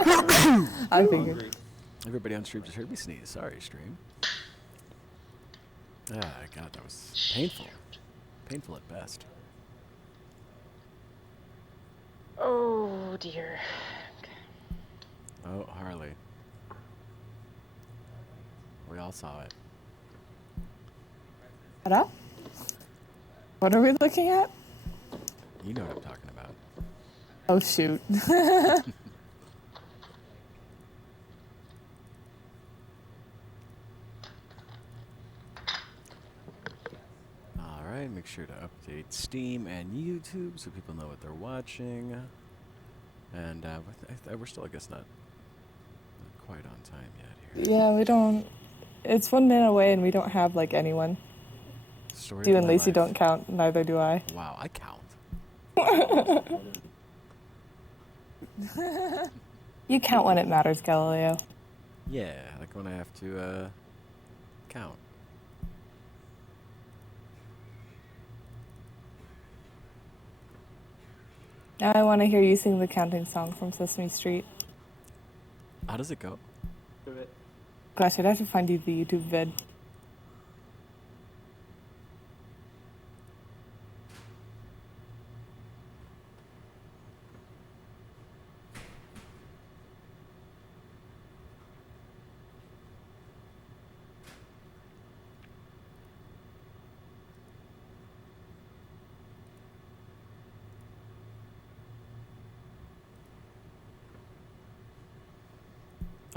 I figured. Everybody on stream just heard me sneeze. Sorry, stream. Ah, God, that was painful. Painful at best. Oh dear. Okay. Oh, Harley. We all saw it. Shut up. What are we looking at? You know what I'm talking about. Oh, shoot. Alright, make sure to update Steam and YouTube so people know what they're watching. And we're still, I guess, not quite on time yet here. Yeah, we don't... It's 1 minute away and we don't have, like, anyone. Story You of and my Lacey life. don't count, neither do I. Wow, I count. You count when it matters, Galileo. Yeah, like when I have to count. Now I want to hear you sing the counting song from Sesame Street. How does it go? Gosh, I'd have to find you the YouTube vid.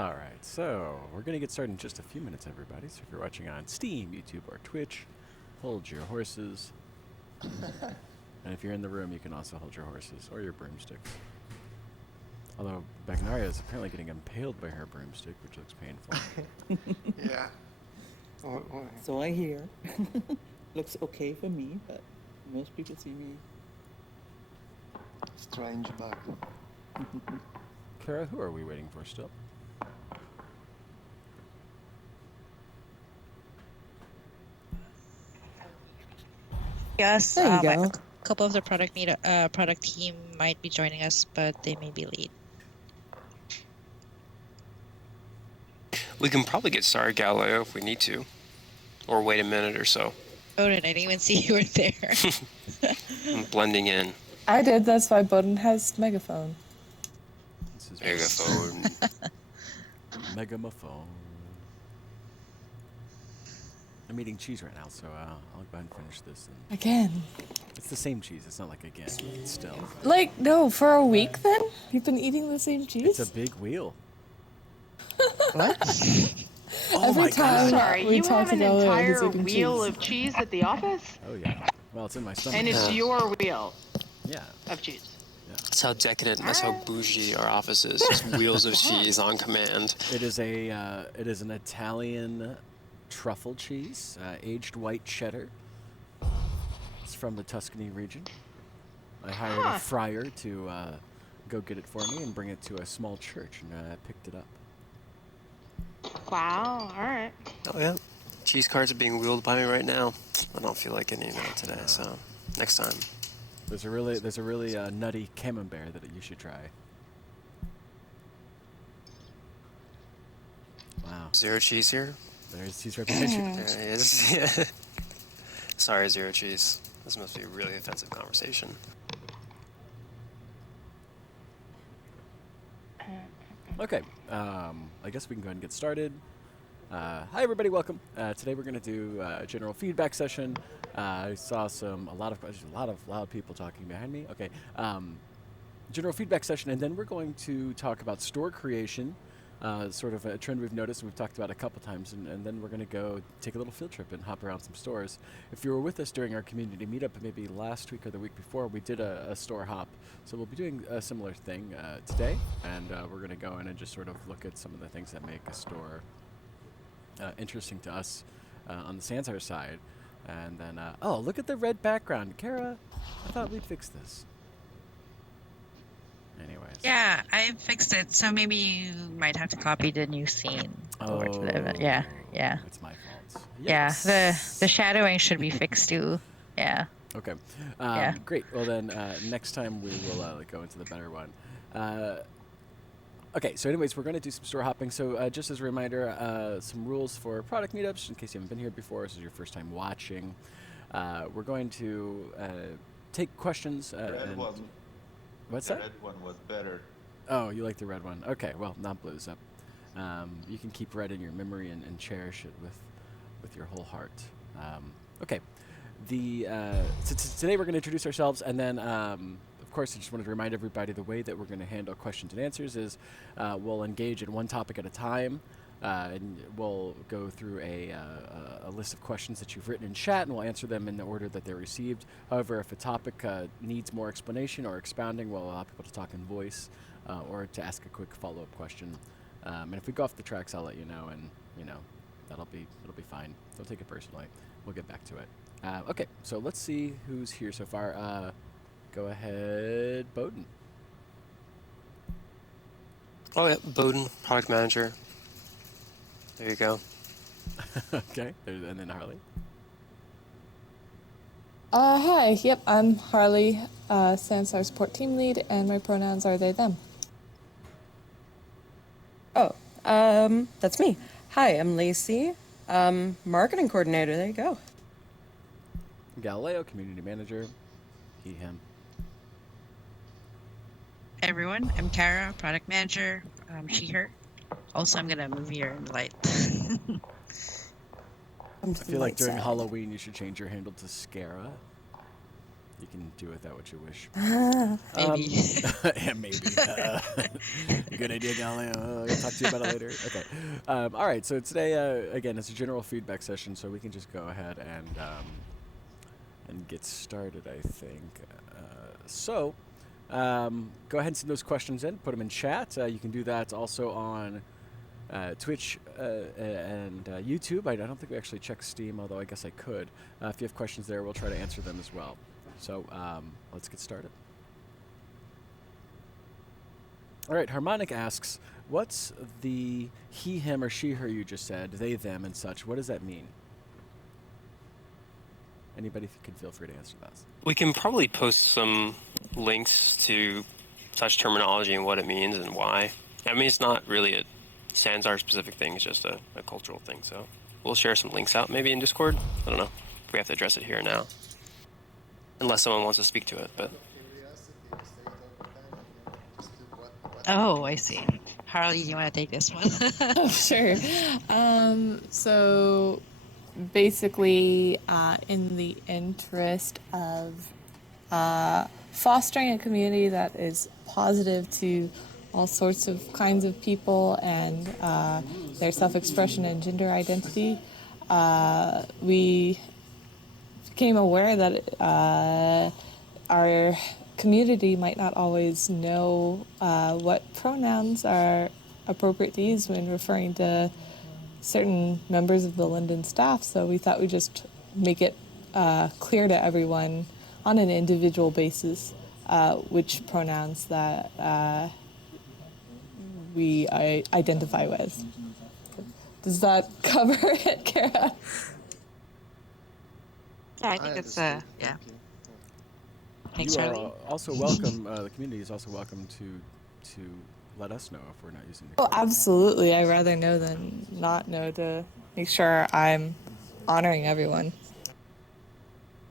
Alright, so we're going to get started in just a few minutes, everybody. So if you're watching on Steam, YouTube, or Twitch, hold your horses. And if you're in the room, you can also hold your horses or your broomsticks. Although Bagnaria is apparently getting impaled by her broomstick, which looks painful. Yeah. So I hear. Looks okay for me, but most people see me. Strange bug. Kara, who are we waiting for still? Yes, There you go. a couple of the product team might be joining us, but they may be late. We can probably get started, Galileo, if we need to. Or wait a minute or so. Oh, I didn't even see you were there. I'm blending in. I did, that's why Bowden has megaphone. This is Megaphone. Megaphone. I'm eating cheese right now, so I'll go ahead and finish this. And Again. it's the same cheese. It's not like again. It's still. Like, no, for a week then? You've been eating the same cheese? It's a big wheel. What? Oh Every my time God. Sorry, we you talk have an to Galileo, he's entire eating wheel cheese. of cheese at the office? Oh yeah. Well, it's in my stomach. And it's your wheel Yeah. of cheese. That's how decadent and that's how bougie our office is. Just wheels of cheese on command. It is an Italian truffle cheese, aged white cheddar. It's from the Tuscany region. I hired a friar to go get it for me and bring it to a small church, and I picked it up. Wow, alright. Oh yeah. Cheese cards are being wheeled by me right now. I don't feel like getting that today, so next time. There's a really nutty camembert that you should try. Wow. Zero cheese here? There's cheese reputation. There it is. Yeah. Sorry, zero cheese. This must be a really offensive conversation. Okay, I guess we can go ahead and get started. Hi everybody, welcome. Today we're going to do a general feedback session. I saw a lot of loud people talking behind me. Okay, general feedback session, and then we're going to talk about store creation, sort of a trend we've noticed and we've talked about a couple times, and then we're going to go take a little field trip and hop around some stores. If you were with us during our community meetup, maybe last week or the week before, we did a store hop. So we'll be doing a similar thing today, and we're going to go in and just sort of look at some of the things that make a store interesting to us on the Sansar side. And then, oh, look at the red background. Kara, I thought we'd fix this. Anyways. Yeah, I fixed it, so maybe you might have to copy the new scene over to the yeah. It's my fault. Yeah, the shadowing should be fixed too. Yeah. Okay. Yeah. Great. Well then, next time we will go into the better one. Okay, so anyways, we're going to do some store hopping. So just as a reminder, some rules for product meetups, in case you haven't been here before, this is your first time watching. We're going to take questions. Red one. What's The that? red one was better. Oh, you like the red one. Okay, well, not blues up. You can keep red in your memory and cherish it with your whole heart. Okay, today we're going to introduce ourselves, and then of course I just wanted to remind everybody the way that we're going to handle questions and answers is we'll engage in one topic at a time. And we'll go through a list of questions that you've written in chat, and we'll answer them in the order that they're received. However, if a topic needs more explanation or expounding, we'll allow people to talk in voice or to ask a quick follow-up question. And if we go off the tracks, I'll let you know, and it'll be fine. Don't take it personally. We'll get back to it. Okay, so let's see who's here so far. Go ahead, Bowden. Oh yeah, Bowden, product manager. There you go. Okay, and then Harley. Hi. Yep, I'm Harley, Sansar support team lead, and my pronouns are they, them. Oh, that's me. Hi, I'm Lacey, marketing coordinator. There you go. Galileo, community manager. He, him. Everyone, I'm Kara, product manager. She, her. Also, I'm gonna move here in the light. I feel like during Halloween you should change your handle to Scara. You can do with that what you wish. Maybe. Yeah, maybe. Good idea, Galileo. I'll talk to you about it later. Okay. All right. So today, again, it's a general feedback session, so we can just go ahead and get started, I think. So go ahead and send those questions in. Put them in chat. You can do that also on Twitch and YouTube. I don't think we actually check Steam, although I guess I could. If you have questions there, we'll try to answer them as well. So let's get started. All right, Harmonic asks, what's the he, him, or she, her you just said, they, them, and such? What does that mean? Anybody can feel free to answer that. We can probably post some links to such terminology and what it means and why. I mean, it's not really a Sansar specific thing, it's just a cultural thing. So we'll share some links out maybe in Discord. I don't know if we have to address it here now. Unless someone wants to speak to it, but... Oh, I see. Harley, do you want to take this one? Oh, sure. So basically, in the interest of fostering a community that is positive to all sorts of kinds of people and their self-expression and gender identity, we became aware that our community might not always know what pronouns are appropriate to use when referring to certain members of the Linden staff, so we thought we'd just make it clear to everyone on an individual basis which pronouns that we identify with. Does that cover it, Kara? Yeah, I think it's yeah. Thanks, You Harley. are also welcome. The community is also welcome to let us know if we're not using the. Oh, absolutely. I'd rather know than not know to make sure I'm honoring everyone.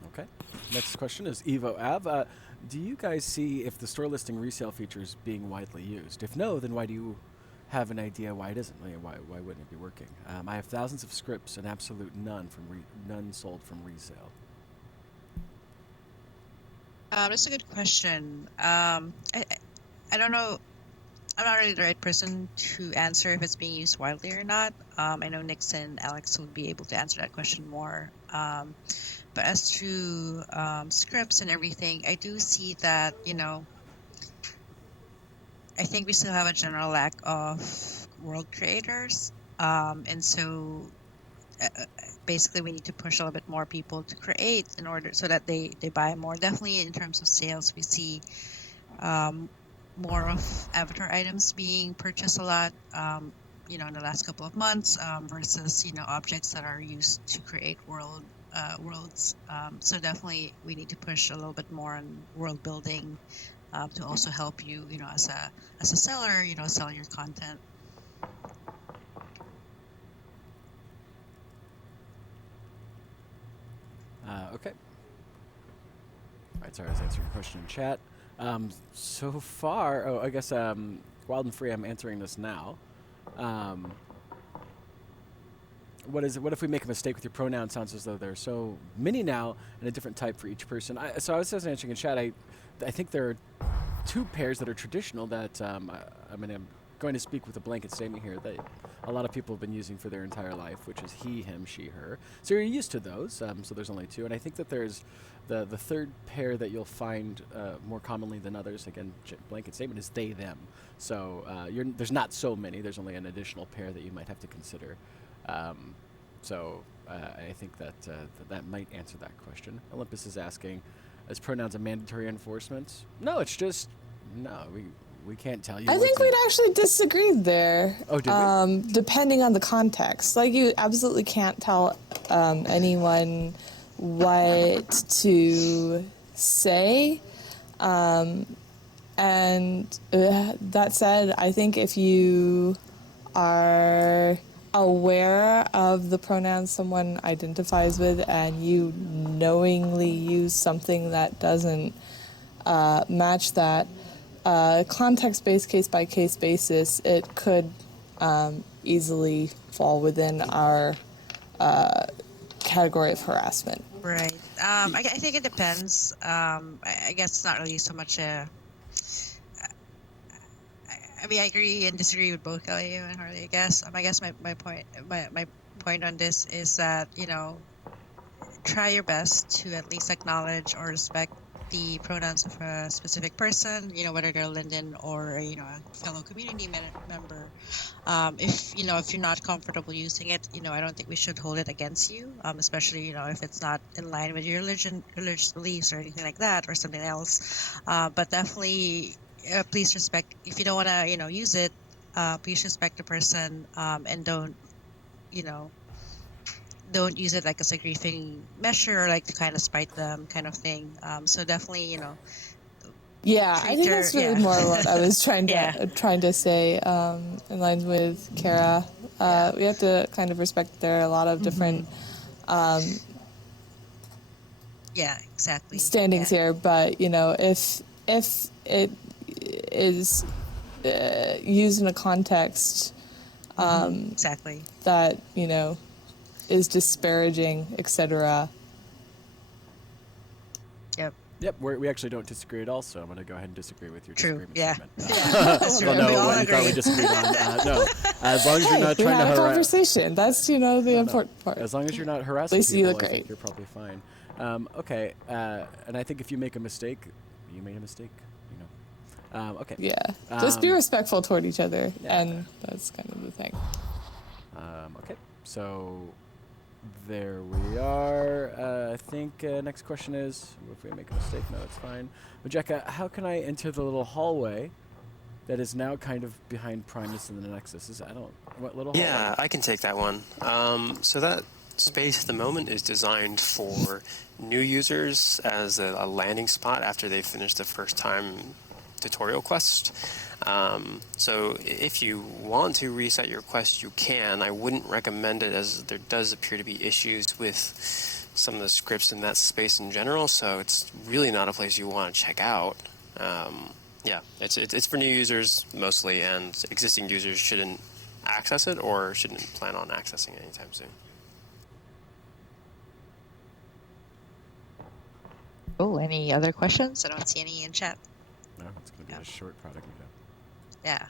Okay. Next question is Evo Av. Do you guys see if the store listing resale feature is being widely used? If no, then why do you have an idea why it isn't? Why wouldn't it be working? I have thousands of scripts and absolute none sold from resale. That's a good question. I don't know. I'm not really the right person to answer if it's being used widely or not. I know Nix and Alex would be able to answer that question more. But as to scripts and everything, I do see that, I think we still have a general lack of world creators. And so basically we need to push a little bit more people to create in order so that they buy more. Definitely in terms of sales, we see more of avatar items being purchased a lot, in the last couple of months versus, objects that are used to create worlds. So definitely we need to push a little bit more on world building to also help you, as a seller, sell your content. Okay. All right, sorry, I was answering a question in chat. So far, I guess Wild and Free, I'm answering this now. What if we make a mistake with your pronoun? Sounds as though there are so many now and a different type for each person. So I was just answering in chat. I think there are two pairs that are traditional that I'm going to speak with a blanket statement here that a lot of people have been using for their entire life, which is he, him, she, her. So you're used to those. So there's only two, and I think that there's the third pair that you'll find more commonly than others. Again, blanket statement is they, them. So there's not so many. There's only an additional pair that you might have to consider. I think that that might answer that question. Olympus is asking, is pronouns a mandatory enforcement? No, it's just no. We can't tell you. I think we'd actually disagree there. Oh, do we? Depending on the context. Like, you absolutely can't tell anyone what to say. And that said, I think if you are aware of the pronouns someone identifies with and you knowingly use something that doesn't match that, context-based, case-by-case basis, it could easily fall within our category of harassment. Right. I think it depends. I guess it's not really so much a. I mean, I agree and disagree with both Kelly and Harley. I guess my point on this is that try your best to at least acknowledge or respect the pronouns of a specific person, whether they're Linden or a fellow community member. If you're not comfortable using it, I don't think we should hold it against you, especially if it's not in line with your religious beliefs or anything like that, or something else. But definitely, please respect. If you don't want to use it, please respect the person, and don't use it like as a grieving measure, or like to kind of spite them, kind of thing. So definitely, Yeah, I think that's really more what I was trying to say. In line with Kara, we have to kind of respect that there are a lot of different exactly standings here. But if it is used in a context exactly that is disparaging, etc. Yep, we actually don't disagree at all, so I'm going to go ahead and disagree with your True. disagreement Yeah. statement. I don't know what you thought we disagreed on. No, as long as you're not trying to harass. Conversation. That's the important part. As long as you're not harassing Lacey, people, you look I think great. you're probably fine. Okay, and I think if you make a mistake, you made a mistake. Okay. Yeah, just be respectful toward each other, and that's kind of the thing. Okay, so there we are. I think next question is, if we make a mistake, no, it's fine. Majeka, how can I enter the little hallway that is now kind of behind Primus and the Nexus? What little hallway? Yeah, I can take that one. So that space at the moment is designed for new users as a landing spot after they finish the first time tutorial quest. So if you want to reset your quest, you can. I wouldn't recommend it, as there does appear to be issues with some of the scripts in that space in general, so it's really not a place you want to check out. Yeah, it's for new users mostly, and existing users shouldn't access it or shouldn't plan on accessing it anytime soon. Oh, any other questions? I don't see any in chat. No, it's going to be a short product meetup. Yeah.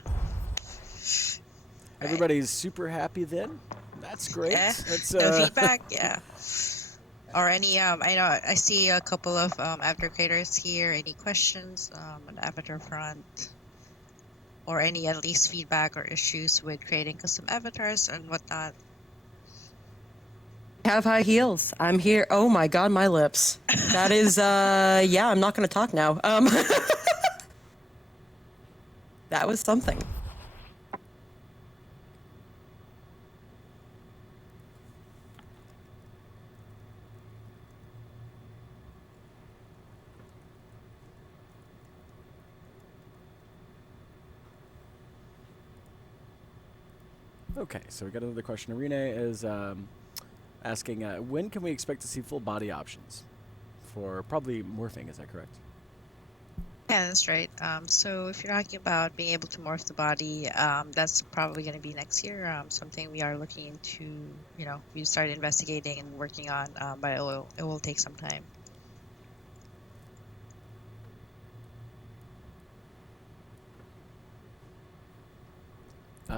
Everybody's super happy then? That's great. Yeah. That's, no feedback, yeah. Or any, I know I see a couple of avatar creators here. Any questions on the avatar front? Or any at least feedback or issues with creating custom avatars and whatnot? Have high heels. I'm here. Oh my god, my lips. That is, yeah, I'm not going to talk now. That was something. Okay, so we got another question. Irene is asking, when can we expect to see full body options for probably morphing? Is that correct? Yeah, that's right. So if you're talking about being able to morph the body, that's probably going to be next year. Something we are looking into, we started investigating and working on, but it will take some time.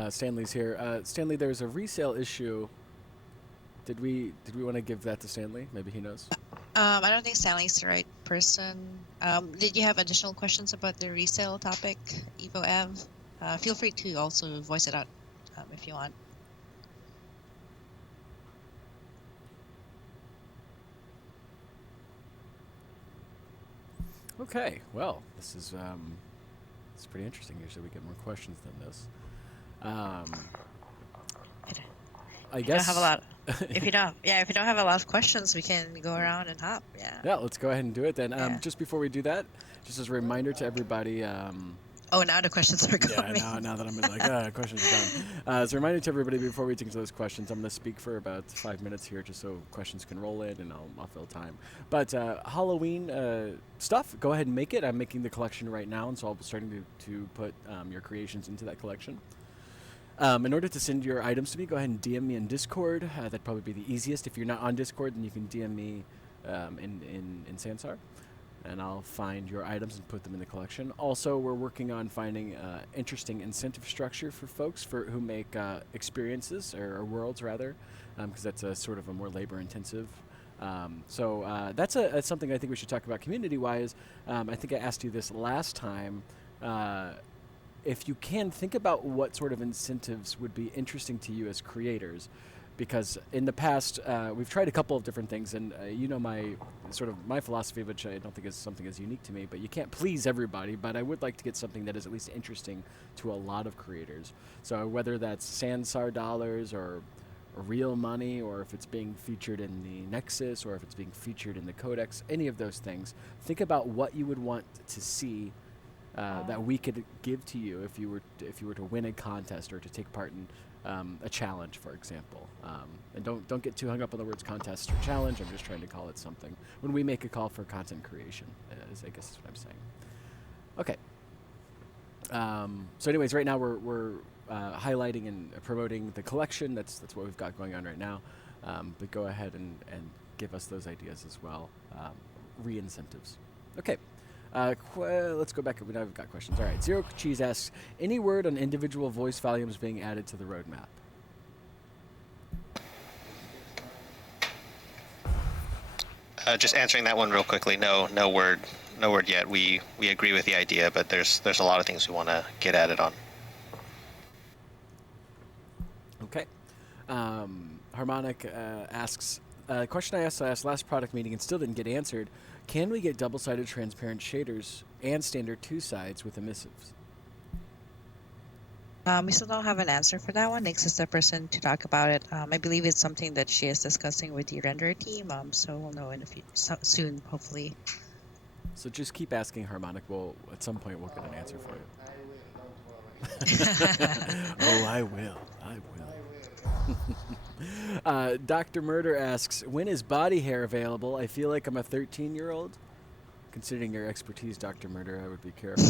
Stanley's here. Stanley, there's a resale issue. Did we want to give that to Stanley? Maybe he knows. I don't think Stanley's the right person. Did you have additional questions about the resale topic, Evo Ev? Feel free to also voice it out if you want. Okay, well, this is it's pretty interesting. Usually we get more questions than this. I guess. Don't have a lot. If you don't have a lot of questions, we can go around and hop. Yeah. Yeah, let's go ahead and do it then. Yeah. Just before we do that, just as a reminder to everybody. Oh, now the questions are Yeah, coming. now that I'm like, questions are done. As a reminder to everybody, before we take to those questions, I'm going to speak for about 5 minutes here just so questions can roll in and I'll fill time. But Halloween stuff, go ahead and make it. I'm making the collection right now, and so I'll be starting to put your creations into that collection. In order to send your items to me, go ahead and DM me in Discord. That'd probably be the easiest. If you're not on Discord, then you can DM me in Sansar, and I'll find your items and put them in the collection. Also, we're working on finding interesting incentive structure for folks who make experiences, or worlds rather, because that's a sort of a more labor-intensive. So that's something I think we should talk about community-wise. I think I asked you this last time. If you can, think about what sort of incentives would be interesting to you as creators, because in the past we've tried a couple of different things, and my philosophy, which I don't think is something as unique to me, but you can't please everybody. But I would like to get something that is at least interesting to a lot of creators. So whether that's Sansar dollars or real money, or if it's being featured in the Nexus, or if it's being featured in the Codex, any of those things, think about what you would want to see. That we could give to you if you were to win a contest or to take part in a challenge, for example. And don't get too hung up on the words contest or challenge. I'm just trying to call it something. When we make a call for content creation, I guess is what I'm saying. Okay. So anyways, right now we're highlighting and promoting the collection. That's what we've got going on right now. But go ahead and give us those ideas as well. Re-incentives. Okay. Let's go back. Now we've got questions. All right. Zero Cheese asks, any word on individual voice volumes being added to the roadmap? Just answering that one real quickly. No word yet. We agree with the idea, but there's a lot of things we want to get added on. Okay. Harmonic asks, a question I asked last product meeting and still didn't get answered. Can we get double-sided transparent shaders and standard two sides with emissives? We still don't have an answer for that one. Nix is the person to talk about it. I believe it's something that she is discussing with the renderer team, so we'll know in soon, hopefully. So just keep asking Harmonic. At some point we'll get an answer for you. Oh, I will. Dr. Murder asks, when is body hair available? I feel like I'm a 13-year-old. Considering your expertise, Dr. Murder, I would be careful.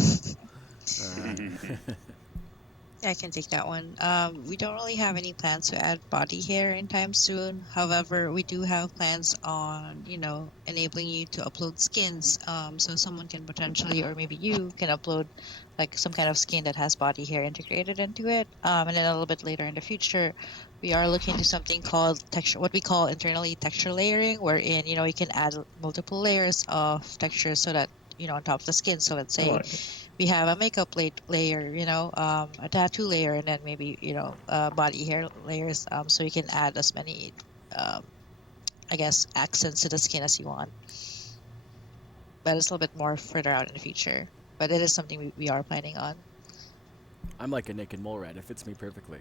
Yeah, I can take that one. We don't really have any plans to add body hair anytime soon. However, we do have plans on, enabling you to upload skins. So someone can potentially, or maybe you can upload like some kind of skin that has body hair integrated into it. And then a little bit later in the future, we are looking into something called texture, what we call internally texture layering, wherein, you can add multiple layers of texture so that, on top of the skin. So let's say we have a makeup layer, a tattoo layer, and then maybe, body hair layers. So you can add as many, accents to the skin as you want. But it's a little bit more further out in the future. But it is something we are planning on. I'm like a naked mole rat. It fits me perfectly.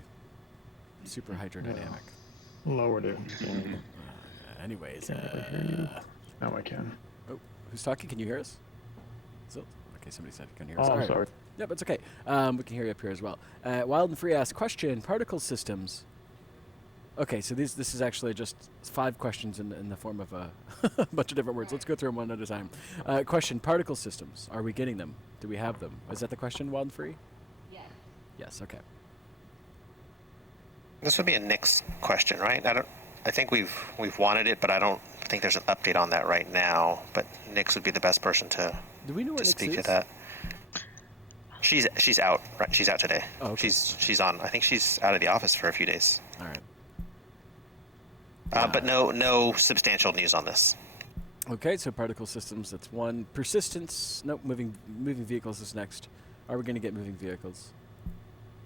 Super hydrodynamic. Lowered it. Anyways. Now I can. Oh, who's talking? Can you hear us? Okay, somebody said you can hear us. Oh, I'm right. sorry. Yep, it's okay. We can hear you up here as well. Wild and Free asks, question, particle systems. Okay, so this is actually just 5 questions in the form of a bunch of different words. Let's go through them one at a time. Question, particle systems. Are we getting them? Do we have them? Is that the question, Wild and Free? Yes. Yes, okay. This would be a Nick's question, right? I think we've wanted it, but I don't think there's an update on that right now. But Nick's would be the best person to Do we know where Nyx speak is? to that. She's out. Right, she's out today. Oh, okay. She's on. I think she's out of the office for a few days. All right. But no substantial news on this. Okay, so particle systems, that's one. Persistence, nope, moving vehicles is next. Are we going to get moving vehicles?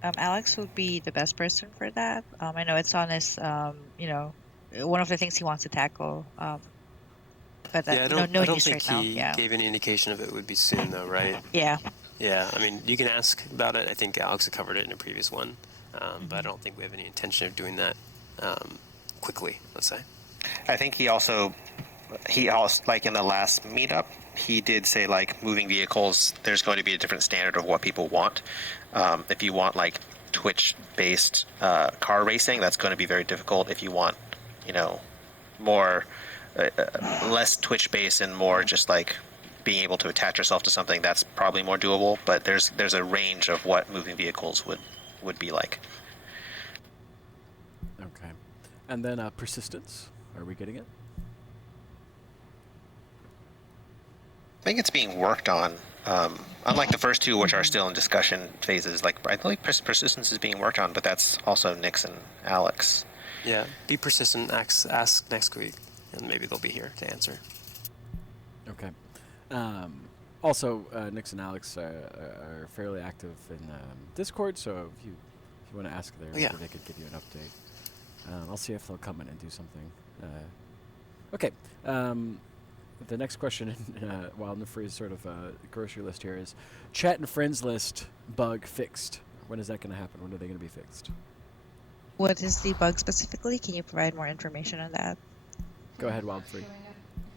Alex would be the best person for that. I know it's on his, one of the things he wants to tackle. But Yeah, I don't news think right now. he Yeah. gave any indication of it would be soon, though, right? Yeah. Yeah, I mean, you can ask about it. I think Alex had covered it in a previous one, but I don't think we have any intention of doing that quickly, let's say. I think he also like in the last meetup, he did say like moving vehicles. There's going to be a different standard of what people want. If you want like Twitch-based car racing, that's going to be very difficult. If you want, more less Twitch-based and more just like being able to attach yourself to something, that's probably more doable. But there's a range of what moving vehicles would be like. Okay. And then persistence. Are we getting it? I think it's being worked on. Unlike the first two, which are still in discussion phases, like I think persistence is being worked on, but that's also Nix and Alex. Yeah, be persistent, ask next week, and maybe they'll be here to answer. Okay. Also, Nix and Alex are fairly active in Discord, so if you want to ask there, maybe they could give you an update. I'll see if they'll come in and do something. Okay. The next question in Wild and Free's sort of grocery list here is chat and friends list bug fixed. When is that going to happen? When are they going to be fixed? What is the bug specifically? Can you provide more information on that? Go ahead, Wild Free.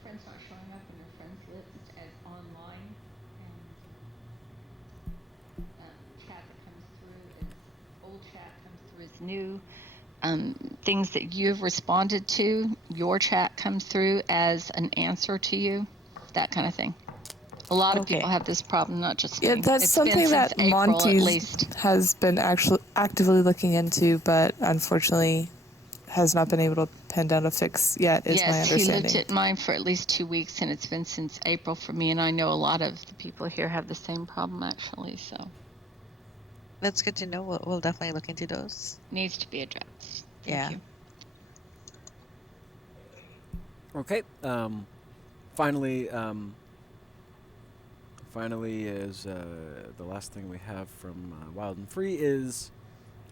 Friends aren't showing up in their friends list as online, and chat that comes through is old chat comes through as new. Things that you've responded to, your chat comes through as an answer to you, that kind of thing. A lot of people have this problem, not just me. Yeah, that's It's something been that since April, at Monty least. has been actually actively looking into, but unfortunately has not been able to pin down a fix yet, is my Yes, he understanding. looked at mine for at least 2 weeks, and it's been since April for me, and I know a lot of the people here have the same problem, actually, so. That's good to know. We'll definitely look into those. Needs to be addressed. Yeah. Thank you. Okay. Finally is the last thing we have from Wild and Free is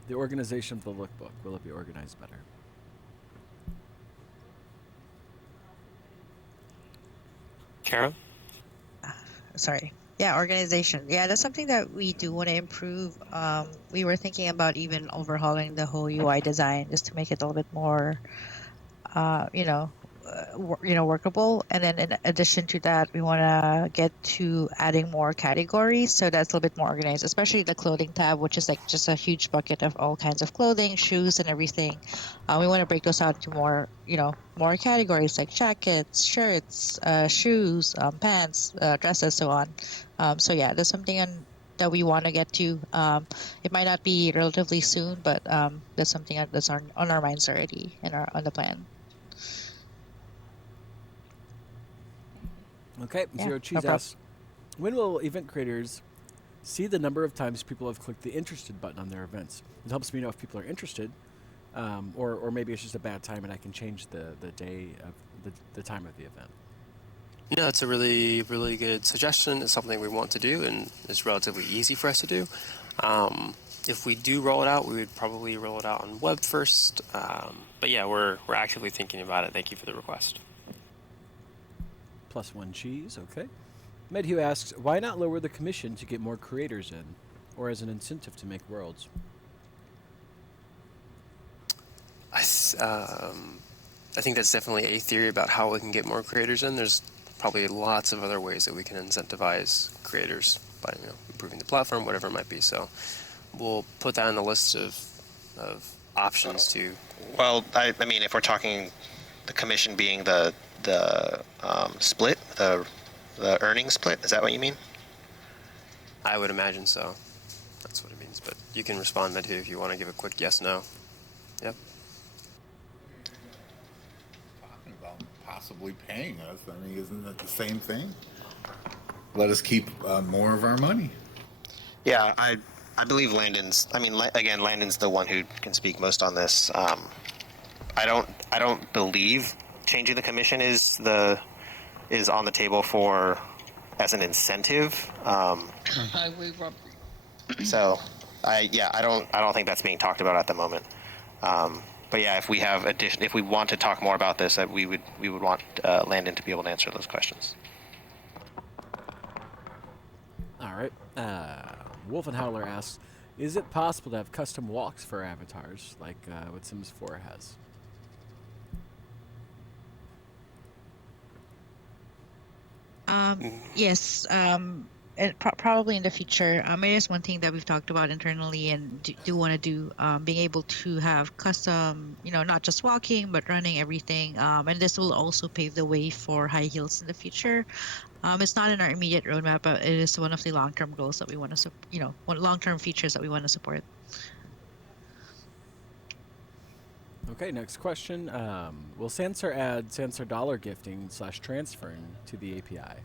the organization of the lookbook. Will it be organized better? Kara? Sorry. Yeah, organization. Yeah, that's something that we do want to improve. We were thinking about even overhauling the whole UI design just to make it a little bit more, workable. And then in addition to that, we want to get to adding more categories, so that's a little bit more organized, especially the clothing tab, which is like just a huge bucket of all kinds of clothing, shoes, and everything. We want to break those out into more categories like jackets, shirts, shoes, pants, dresses, so on. So yeah, that's something that we want to get to. It might not be relatively soon, but that's something that's on our minds already and on the plan. Okay, Yeah, Zero no Cheese problem. asks, when will event creators see the number of times people have clicked the interested button on their events? It helps me know if people are interested, or maybe it's just a bad time and I can change the day of the time of the event. No, it's a really, really good suggestion. It's something we want to do, and it's relatively easy for us to do. If we do roll it out, we would probably roll it out on web first. But yeah, we're actively thinking about it. Thank you for the request. +1 cheese, okay. Medhugh asks, why not lower the commission to get more creators in, or as an incentive to make worlds? I think that's definitely a theory about how we can get more creators in. There's probably lots of other ways that we can incentivize creators by improving the platform, whatever it might be. So we'll put that on the list of options to. Well, I mean, if we're talking the commission being the split, the earnings split, is that what you mean? I would imagine so. That's what it means. But you can respond to if you want to give a quick yes, no. Yep. Talking about possibly paying us. I mean, isn't that the same thing? Let us keep more of our money. Yeah, I believe Landon's. I mean, again, Landon's the one who can speak most on this. I don't believe changing the commission is on the table for as an incentive. So, I don't think that's being talked about at the moment. But yeah, if we want to talk more about this, we would want Landon to be able to answer those questions. All right. Wolf and Howler asks, is it possible to have custom walks for avatars like what Sims 4 has? Yes. Probably in the future. It is one thing that we've talked about internally and do want to do. Being able to have custom, not just walking but running everything. And this will also pave the way for high heels in the future. It's not in our immediate roadmap, but it is one of the long-term goals that we want to, long-term features that we want to support. Okay, next question. Will Sansar add Sansar dollar gifting / transferring to the API?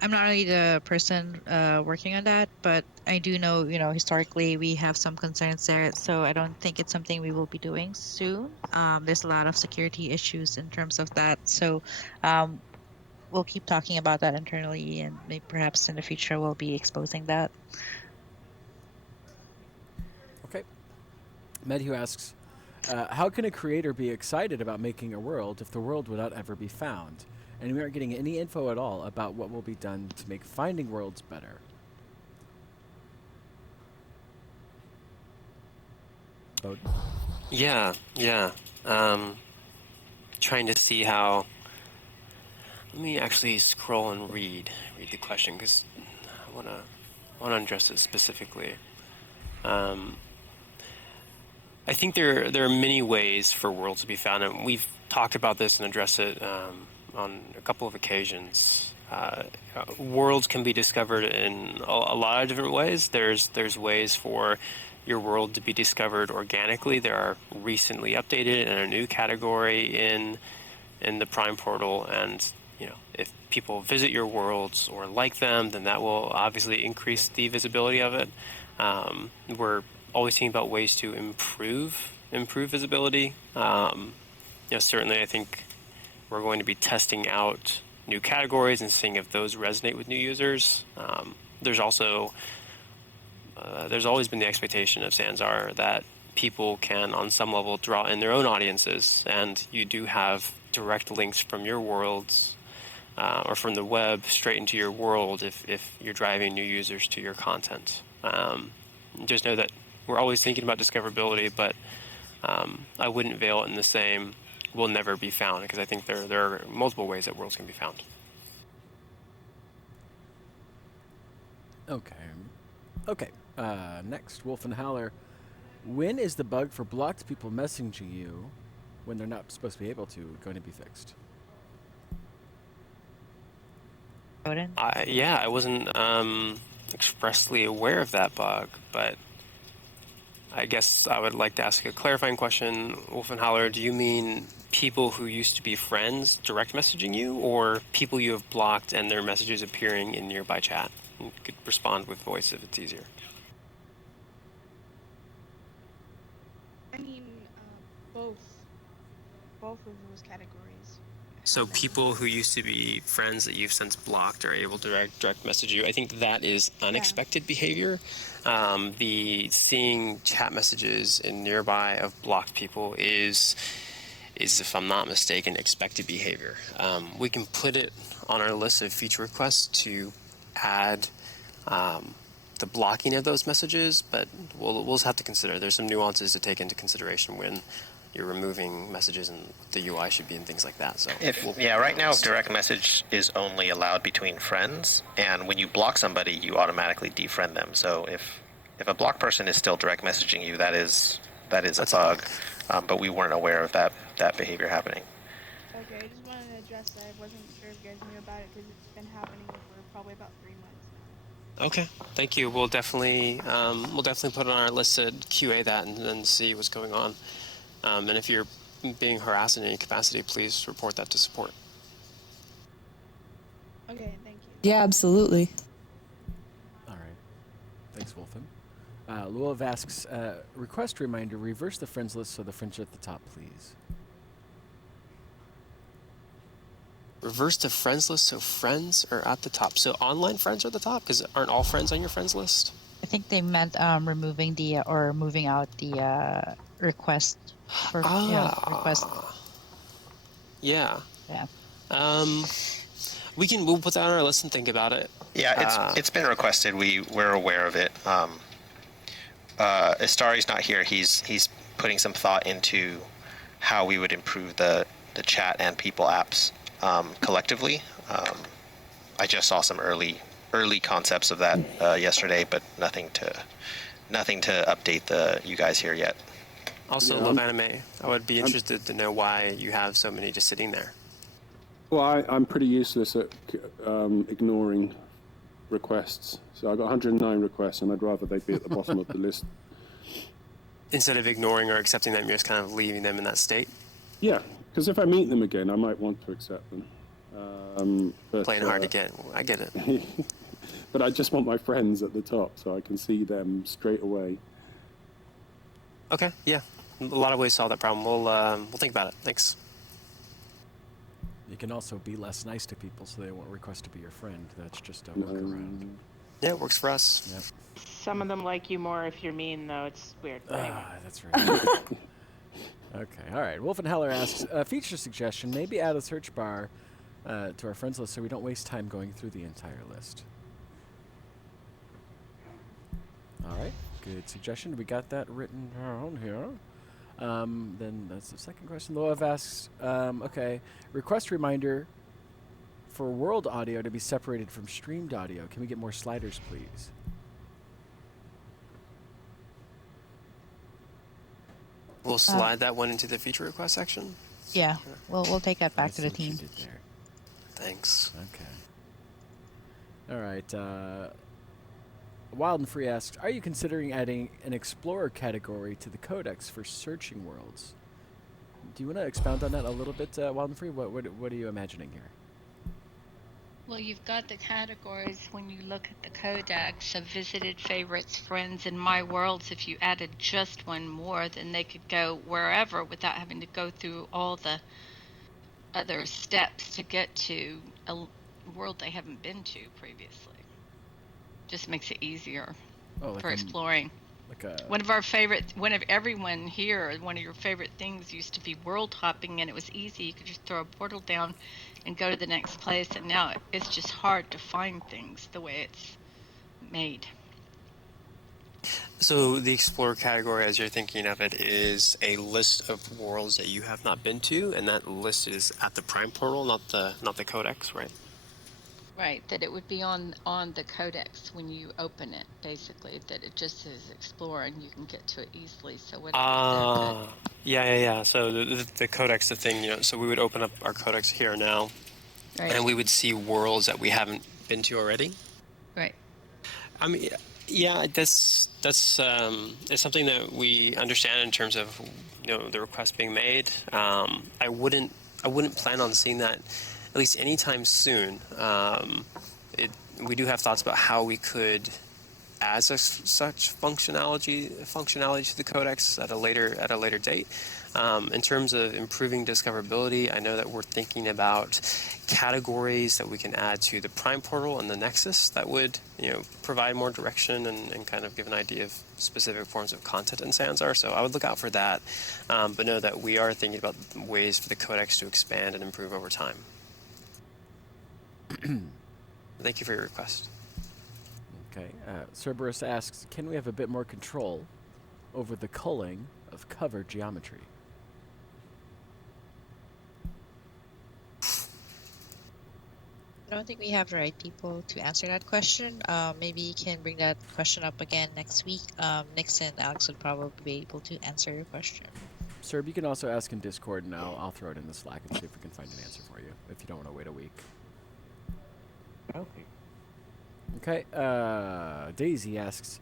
I'm not really the person working on that, but I do know, historically we have some concerns there, so I don't think it's something we will be doing soon. There's a lot of security issues in terms of that, so we'll keep talking about that internally, and maybe perhaps in the future we'll be exposing that. Okay. Medhu asks, how can a creator be excited about making a world if the world would not ever be found? And we aren't getting any info at all about what will be done to make finding worlds better. Bode? Yeah. Trying to see how. Let me actually scroll and read the question because I want to address it specifically. I think there are many ways for worlds to be found, and we've talked about this and addressed it on a couple of occasions. Worlds can be discovered in a lot of different ways. There's ways for your world to be discovered organically. There are recently updated and a new category in the Prime portal, and if people visit your worlds or like them, then that will obviously increase the visibility of it. We're always thinking about ways to improve visibility. Certainly I think we're going to be testing out new categories and seeing if those resonate with new users. There's also there's always been the expectation of Sansar that people can, on some level, draw in their own audiences, and you do have direct links from your worlds or from the web straight into your world if you're driving new users to your content. Just know that we're always thinking about discoverability, but I wouldn't veil it in the same will never be found, because I think there are multiple ways that worlds can be found. Okay. Next, Wolf and Howler. When is the bug for blocked people messaging you when they're not supposed to be able to going to be fixed? I wasn't expressly aware of that bug, but I guess I would like to ask a clarifying question. Wolf and Howler, do you mean people who used to be friends direct messaging you, or people you have blocked and their messages appearing in nearby chat? You could respond with voice if it's easier. I mean, both of those categories. So people who used to be friends that you've since blocked are able to direct message you. I think that is unexpected behavior. The seeing chat messages in nearby of blocked people is, if I'm not mistaken, expected behavior. We can put it on our list of feature requests to add the blocking of those messages, but we'll just have to consider. There's some nuances to take into consideration when you're removing messages and what the UI should be and things like that. So Right now direct message is only allowed between friends, and when you block somebody, you automatically defriend them. So if a blocked person is still direct messaging you, that's a bug. But we weren't aware of that behavior happening. Okay, I just wanted to address that. I wasn't sure if you guys knew about it because it's been happening for probably about 3 months now. Okay, thank you. We'll definitely put it on our list to QA that and then see what's going on. And if you're being harassed in any capacity, please report that to support. Okay, thank you. Yeah, absolutely. All right. Thanks, Wolfen. Luov asks, request reminder, reverse the friends list so the friends are at the top, please. Reverse the friends list so friends are at the top. So online friends are at the top because aren't all friends on your friends list? I think they meant removing the or moving out the request for request. Yeah. Yeah. We'll put that on our list and think about it. Yeah, it's been requested. We're aware of it. Astari's not here. He's putting some thought into how we would improve the chat and people apps collectively. I just saw some early concepts of that yesterday, but nothing to update you guys here yet. Also, Love Anime, I would be interested to know why you have so many just sitting there. Well, I'm pretty useless at ignoring requests. So I got 109 requests, and I'd rather they be at the bottom of the list. Instead of ignoring or accepting them, you're just kind of leaving them in that state? Yeah, because if I meet them again, I might want to accept them. But, Playing hard to get. I get it. But I just want my friends at the top so I can see them straight away. Okay, yeah. A lot of ways to solve that problem. We'll think about it. Thanks. You can also be less nice to people so they won't request to be your friend. That's just a workaround. Yeah, it works for us. Yep. Some of them like you more if you're mean, though. It's weird. Anyway. That's right. Okay, all right. Wolfenheller asks, feature suggestion, maybe add a search bar to our friends list so we don't waste time going through the entire list. All right, good suggestion. We got that written down here. Then that's the second question. Loev asks, okay, request reminder for world audio to be separated from streamed audio. Can we get more sliders, please? We'll slide that one into the feature request section. Yeah, we'll take that back to the What you team. did there. Thanks. Okay. All right. Wild and Free asks, are you considering adding an Explorer category to the codex for searching worlds? Do you want to expound on that a little bit, Wild and Free? What are you imagining here? Well, you've got the categories when you look at the codex of visited, favorites, friends, and my worlds. If you added just one more, then they could go wherever without having to go through all the other steps to get to a world they haven't been to previously. Just makes it easier for exploring. One of everyone here, one of your favorite things used to be world hopping, and it was easy. You could just throw a portal down and go to the next place, and now it's just hard to find things the way it's made. So the Explorer category, as you're thinking of it, is a list of worlds that you have not been to, and that list is at the Prime portal, not the codex, right? Right, that it would be on the codex when you open it, basically, that it just says Explore and you can get to it easily. So whatever's there, yeah. So the codex, the thing, so we would open up our codex here now, right. And we would see worlds that we haven't been to already. Right. I mean, yeah, that's it's something that we understand in terms of the request being made. I wouldn't plan on seeing that at least anytime soon. We do have thoughts about how we could add such functionality to the codex at a later date. In terms of improving discoverability, I know that we're thinking about categories that we can add to the Prime portal and the Nexus that would provide more direction and kind of give an idea of specific forms of content in Sansar. So I would look out for that, but know that we are thinking about ways for the codex to expand and improve over time. Thank you for your request. Okay. Cerberus asks, can we have a bit more control over the culling of cover geometry? don't think we have the right people to answer that question. Maybe you can bring that question up again next week. Nixon, Alex would probably be able to answer your question. Sir, you can also ask in Discord, and I'll throw it in the Slack and see if we can find an answer for you, if you don't want to wait a week. Okay. Okay, Daisy asks,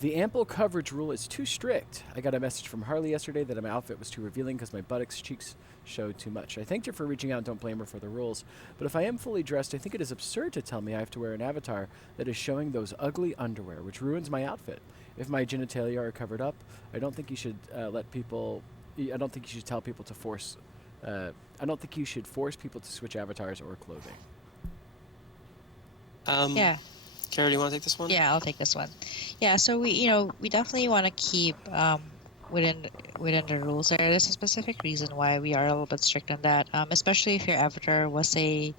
the ample coverage rule is too strict. I got a message from Harley yesterday that my outfit was too revealing because my buttocks cheeks showed too much. I thanked her for reaching out and don't blame her for the rules, but if I am fully dressed, I think it is absurd to tell me I have to wear an avatar that is showing those ugly underwear, which ruins my outfit. If my genitalia are covered up, I don't think you should I don't think you should tell people to force. I don't think you should force people to switch avatars or clothing. Yeah. Kara, do you want to take this one? Yeah, I'll take this one. Yeah, so we definitely want to keep within the rules there. There's a specific reason why we are a little bit strict on that, especially if your avatar was a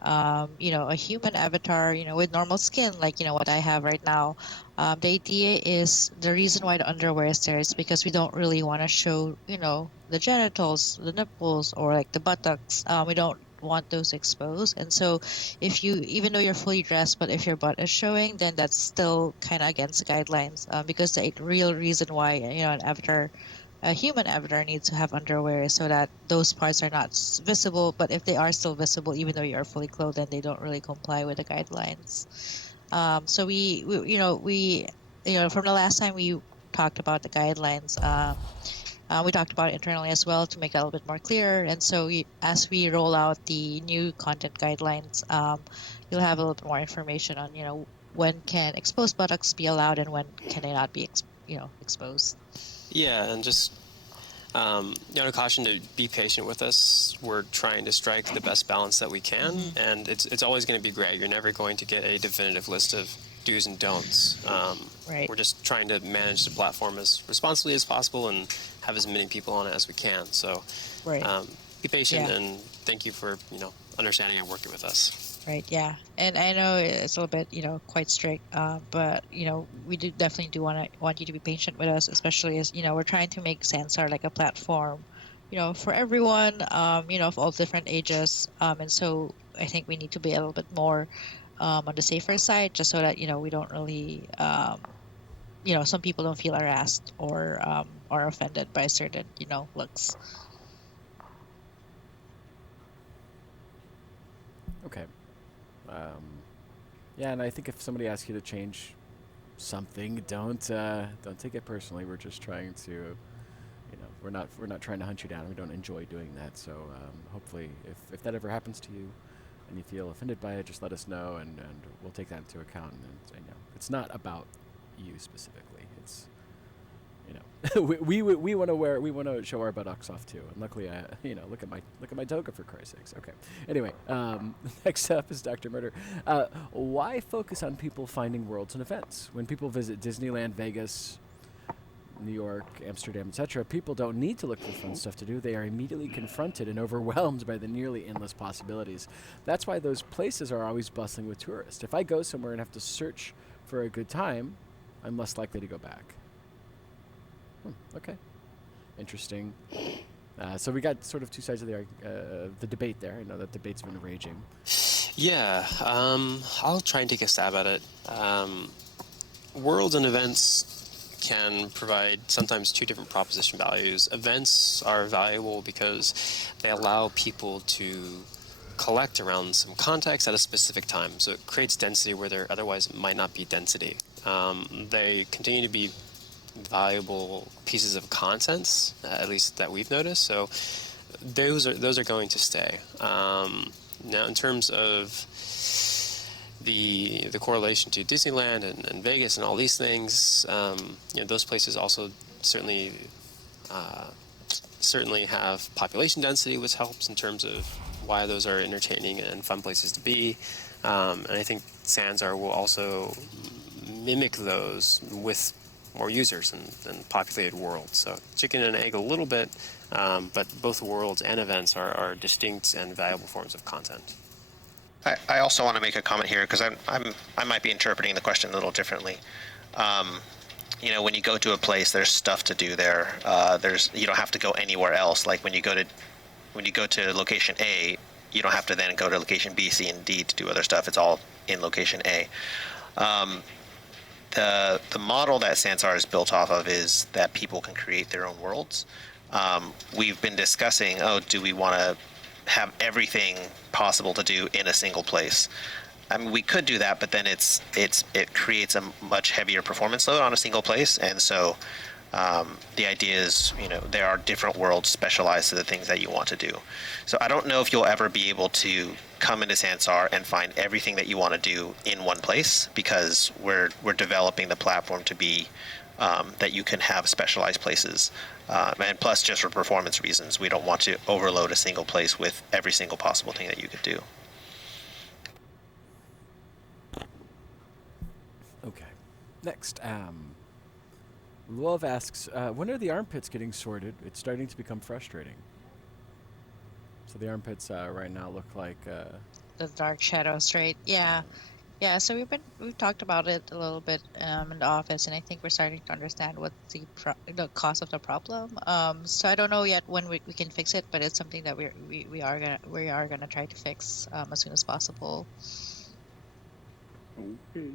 human avatar, with normal skin, like what I have right now. The idea is the reason why the underwear is there is because we don't really want to show, the genitals, the nipples, or like the buttocks. We don't want those exposed, and so if you, even though you're fully dressed, but if your butt is showing, then that's still kind of against the guidelines, because the real reason why a human avatar needs to have underwear is so that those parts are not visible. But if they are still visible, even though you are fully clothed, then they don't really comply with the guidelines. So from the last time we talked about the guidelines, we talked about it internally as well to make it a little bit more clear. And so as we roll out the new content guidelines, you'll have a little bit more information on, when can exposed buttocks be allowed and when can they not be, exposed. Yeah, and just caution to be patient with us. We're trying to strike the best balance that we can, and it's always going to be gray. You're never going to get a definitive list of do's and don'ts. Right. We're just trying to manage the platform as responsibly as possible and have as many people on it as we can. So, right. Be patient, and thank you for understanding and working with us. Right. Yeah. And I know it's a little bit, quite strict, but we definitely want you to be patient with us, especially as we're trying to make Sansar like a platform, for everyone, of all different ages, and so I think we need to be a little bit more on the safer side, just so that we don't really, some people don't feel harassed or offended by certain looks. Okay. Yeah, and I think if somebody asks you to change something, don't take it personally. We're just trying to, we're not trying to hunt you down. We don't enjoy doing that. So hopefully, if that ever happens to you, and you feel offended by it, just let us know, and we'll take that into account. And it's not about you specifically. It's we want to show our buttocks off too, and luckily, look at my toga, for Christ's sakes. Okay. Anyway, next up is Dr. Murder. Why focus on people finding worlds and events when people visit Disneyland, Vegas, New York, Amsterdam, etc.? People don't need to look for fun stuff to do. They are immediately confronted and overwhelmed by the nearly endless possibilities. That's why those places are always bustling with tourists. If I go somewhere and have to search for a good time, I'm less likely to go back. Okay. Interesting. So we got sort of two sides of the debate there. I know that debate's been raging. Yeah, I'll try and take a stab at it. Worlds and events can provide sometimes two different proposition values. Events are valuable because they allow people to collect around some context at a specific time. So it creates density where there otherwise might not be density. They continue to be valuable pieces of content, at least that we've noticed. So those are going to stay. Now, in terms of the correlation to Disneyland and Vegas and all these things, those places also certainly have population density, which helps in terms of why those are entertaining and fun places to be. And I think Sansar will also mimic those with more users and populated worlds. So chicken and egg a little bit, but both worlds and events are distinct and valuable forms of content. I also want to make a comment here because I might be interpreting the question a little differently. When you go to a place, there's stuff to do there. You don't have to go anywhere else. Like when you go to location A, you don't have to then go to location B, C, and D to do other stuff. It's all in location A. The model that Sansar is built off of is that people can create their own worlds. We've been discussing, do we want to have everything possible to do in a single place? I mean, we could do that, but then it creates a much heavier performance load on a single place, and so the idea is, there are different worlds specialized to the things that you want to do. So I don't know if you'll ever be able to come into Sansar and find everything that you want to do in one place, because we're developing the platform to be that you can have specialized places. And plus, just for performance reasons, we don't want to overload a single place with every single possible thing that you could do. Okay. Next, Love asks, when are the armpits getting sorted? It's starting to become frustrating. So the armpits right now look like The dark shadows, right? Yeah. Yeah, so we've talked about it a little bit in the office, and I think we're starting to understand what the cause of the problem. So I don't know yet when we can fix it, but it's something that we are gonna try to fix as soon as possible. Okay.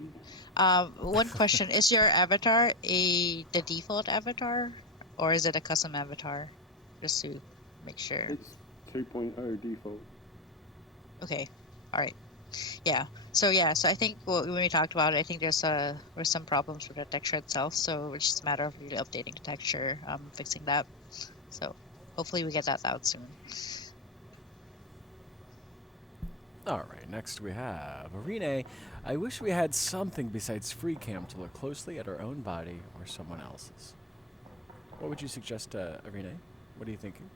One question: is your avatar the default avatar, or is it a custom avatar? Just to make sure. It's 2.0 default. Okay. All right. Yeah. So I think when we talked about it, I think were some problems with the texture itself. So it's just a matter of really updating the texture, fixing that. So hopefully we get that out soon. All right, next we have Arene. I wish we had something besides free cam to look closely at our own body or someone else's. What would you suggest, Arene? What are you thinking?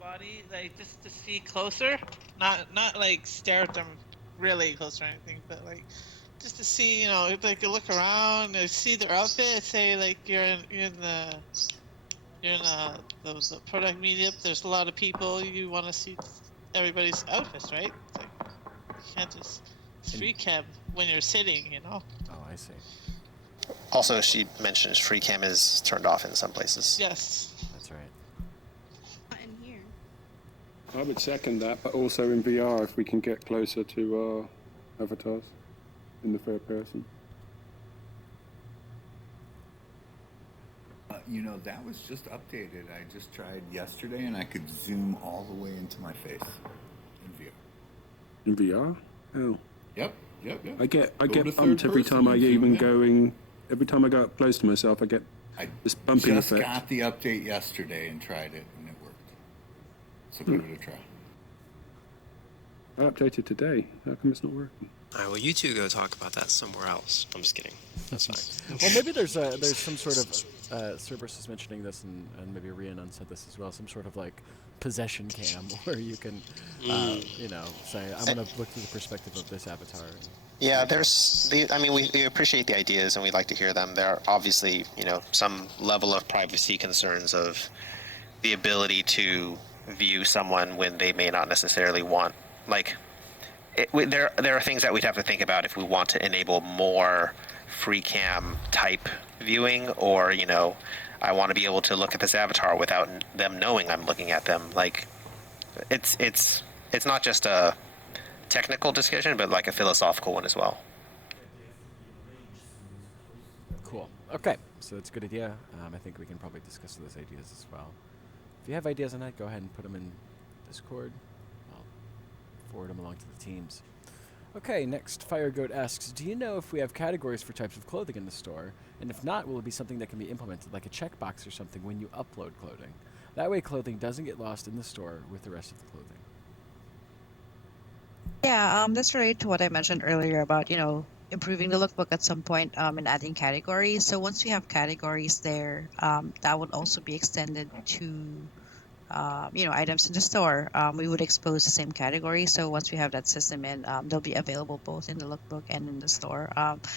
Body, like just to see closer, not like stare at them really close or anything, but like just to see, like you look around and see their outfit. Say like you're in the those product meetup. There's a lot of people. You want to see everybody's outfits, right? It's like you can't just free cam when you're sitting, Oh, I see. Also, she mentions free cam is turned off in some places. Yes. That's right. Not in here. I would second that, but also in VR if we can get closer to our avatars in the third person. That was just updated. I just tried yesterday, and I could zoom all the way into my face in VR. In VR? Oh. Yep. I get bumped every time I even going. Every time I go up close to myself, I get this bumping effect. I just got the update yesterday and tried it, and it worked. So give it a try. I updated today. How come it's not working? All right, well, you two go talk about that somewhere else. I'm just kidding. That's fine. Well, maybe there's some sort of Cerberus is mentioning this, and maybe Rhiannon said this as well. Some sort of like possession cam where you can, say, I'm going to look through the perspective of this avatar. Yeah, we appreciate the ideas and we like to hear them. There are obviously, some level of privacy concerns of the ability to view someone when they may not necessarily want, there are things that we'd have to think about if we want to enable more free cam type viewing, or I want to be able to look at this avatar without them knowing I'm looking at them. Like, it's not just a technical discussion, but like a philosophical one as well. Cool. Okay, so that's a good idea. I think we can probably discuss those ideas as well. If you have ideas on that, go ahead and put them in Discord. I'll forward them along to the teams. Okay, next FireGoat asks, do you know if we have categories for types of clothing in the store? And if not, will it be something that can be implemented, like a checkbox or something when you upload clothing? That way clothing doesn't get lost in the store with the rest of the clothing. Yeah, that's related to what I mentioned earlier about, improving the lookbook at some point and adding categories. So once we have categories there, that would also be extended to items in the store. We would expose the same category. So once we have that system in, they'll be available both in the lookbook and in the store.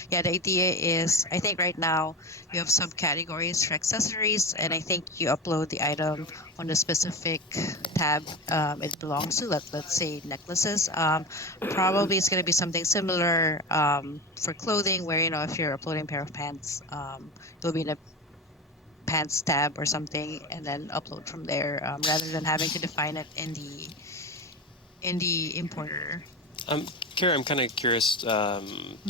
The idea is, I think right now you have subcategories for accessories, and I think you upload the item on the specific tab it belongs to. Let's say necklaces. Probably it's going to be something similar for clothing, where if you're uploading a pair of pants, it'll be in a pants tab or something, and then upload from there, rather than having to define it in the importer. Kara, I'm kind of curious to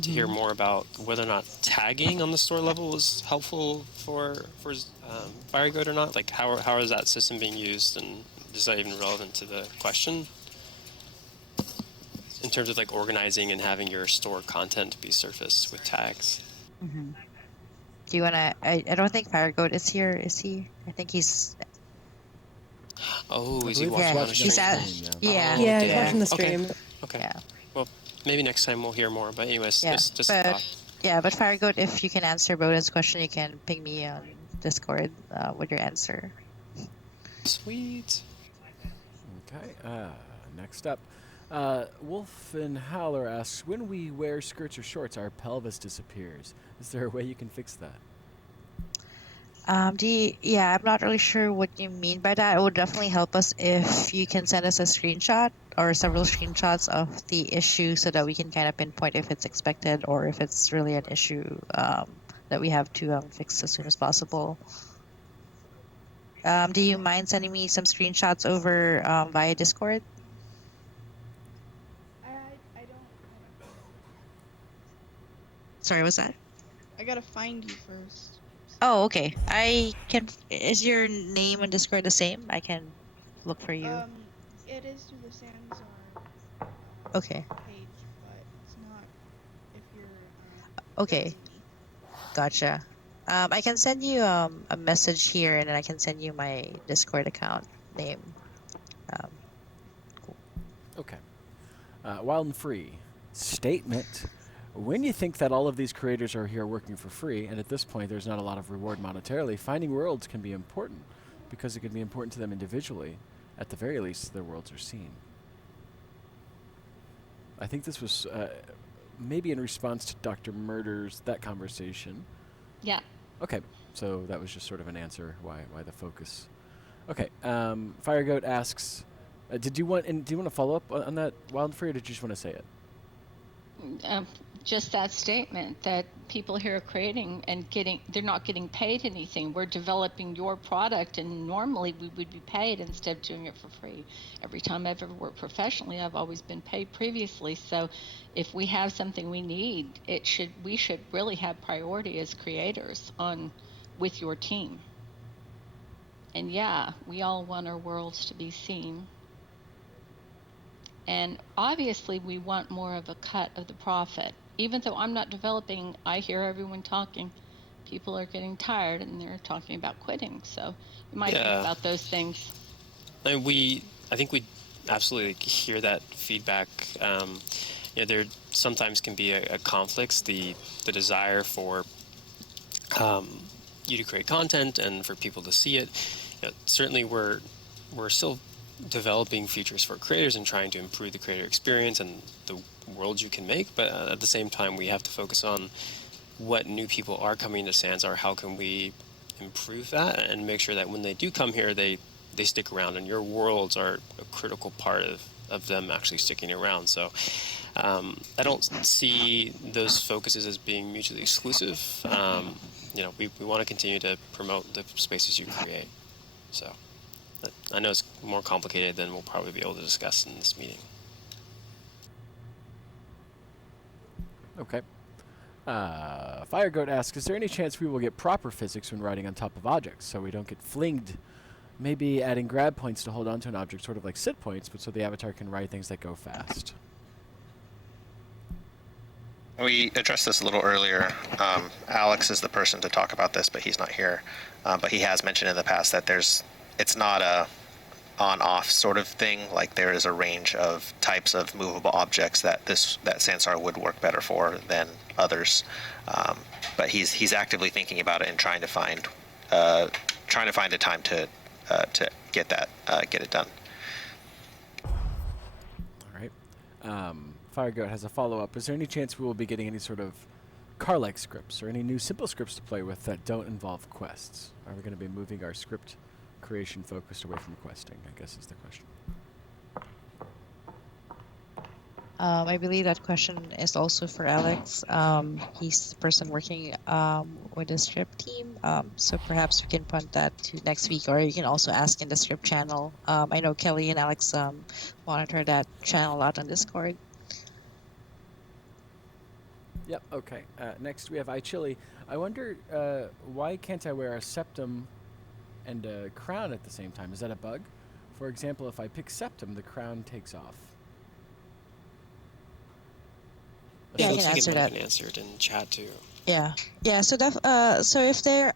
hear more about whether or not tagging on the store level is helpful for FireGoat or not. Like, how is that system being used, and is that even relevant to the question in terms of like organizing and having your store content be surfaced with tags? Mm-hmm. Do you wanna? I don't think FireGoat is here. Is he? I think he's. Oh, I is he believe he's watching on the watching stream? on the stream, Yeah. Yeah, he's Yeah. watching the stream. Okay. Yeah. Well, maybe next time we'll hear more. But anyways, Yeah. just a But thought. yeah, but FireGoat, if you can answer Bowden's question, you can ping me on Discord with your answer. Sweet. Okay, next up. Wolfenhowler asks, when we wear skirts or shorts, our pelvis disappears. Is there a way you can fix that? Yeah, I'm not really sure what you mean by that. It would definitely help us if you can send us a screenshot or several screenshots of the issue so that we can kind of pinpoint if it's expected or if it's really an issue that we have to fix as soon as possible. Do you mind sending me some screenshots over via Discord? I don't. Sorry, what's that? I gotta find you first. Oh, okay. I can. Is your name in Discord the same? I can look for you. It is through the Sansar Okay. page, but it's not if you're Okay. friends with me. Gotcha. I can send you a message here, and then I can send you my Discord account name. Okay. Wild and Free. Statement. When you think that all of these creators are here working for free, and at this point there's not a lot of reward monetarily, finding worlds can be important because it can be important to them individually. At the very least, their worlds are seen. I think this was maybe in response to Dr. Murder's, that conversation. Yeah. Okay, so that was just sort of an answer why the focus. Okay, FireGoat asks, do you want to follow up on that, Wild and Free, or did you just want to say it? Just that statement that people here are creating and they're not getting paid anything. We're developing your product, and normally we would be paid instead of doing it for free. Every time I've ever worked professionally, I've always been paid previously. So if we have something we need, we should really have priority as creators with your team. And yeah, we all want our worlds to be seen. And obviously we want more of a cut of the profit. Even though I'm not developing, I hear everyone talking. People are getting tired and they're talking about quitting. So you might think about those things. I think we absolutely hear that feedback. There sometimes can be a conflict, the desire for you to create content and for people to see it. Certainly we're still developing features for creators and trying to improve the creator experience and the worlds you can make, but at the same time we have to focus on what new people are coming to Sansar. How can we improve that and make sure that when they do come here they stick around, and your worlds are a critical part of them actually sticking around. So I don't see those focuses as being mutually exclusive. We want to continue to promote the spaces you create. So I know it's more complicated than we'll probably be able to discuss in this meeting. Okay. FireGoat asks, is there any chance we will get proper physics when riding on top of objects so we don't get flinged? Maybe adding grab points to hold onto an object, sort of like sit points, but so the avatar can ride things that go fast. We addressed this a little earlier. Alex is the person to talk about this, but he's not here. But he has mentioned in the past that it's not a on-off sort of thing. Like, there is a range of types of movable objects that Sansar would work better for than others. But he's actively thinking about it and trying to find a time to get it done. All right. FireGoat has a follow-up. Is there any chance we will be getting any sort of car-like scripts or any new simple scripts to play with that don't involve quests? Are we going to be moving our script creation focused away from questing, I guess is the question. I believe that question is also for Alex. He's the person working with the script team. So perhaps we can punt that to next week, or you can also ask in the script channel. I know Kelly and Alex monitor that channel out on Discord. Yep. Okay. Next we have iChili. I wonder why can't I wear a septum and a crown at the same time? Is that a bug? For example, if I pick septum, the crown takes off. Yeah, I looks can like answer it might have that. been answered in chat too. Yeah, yeah. So if they're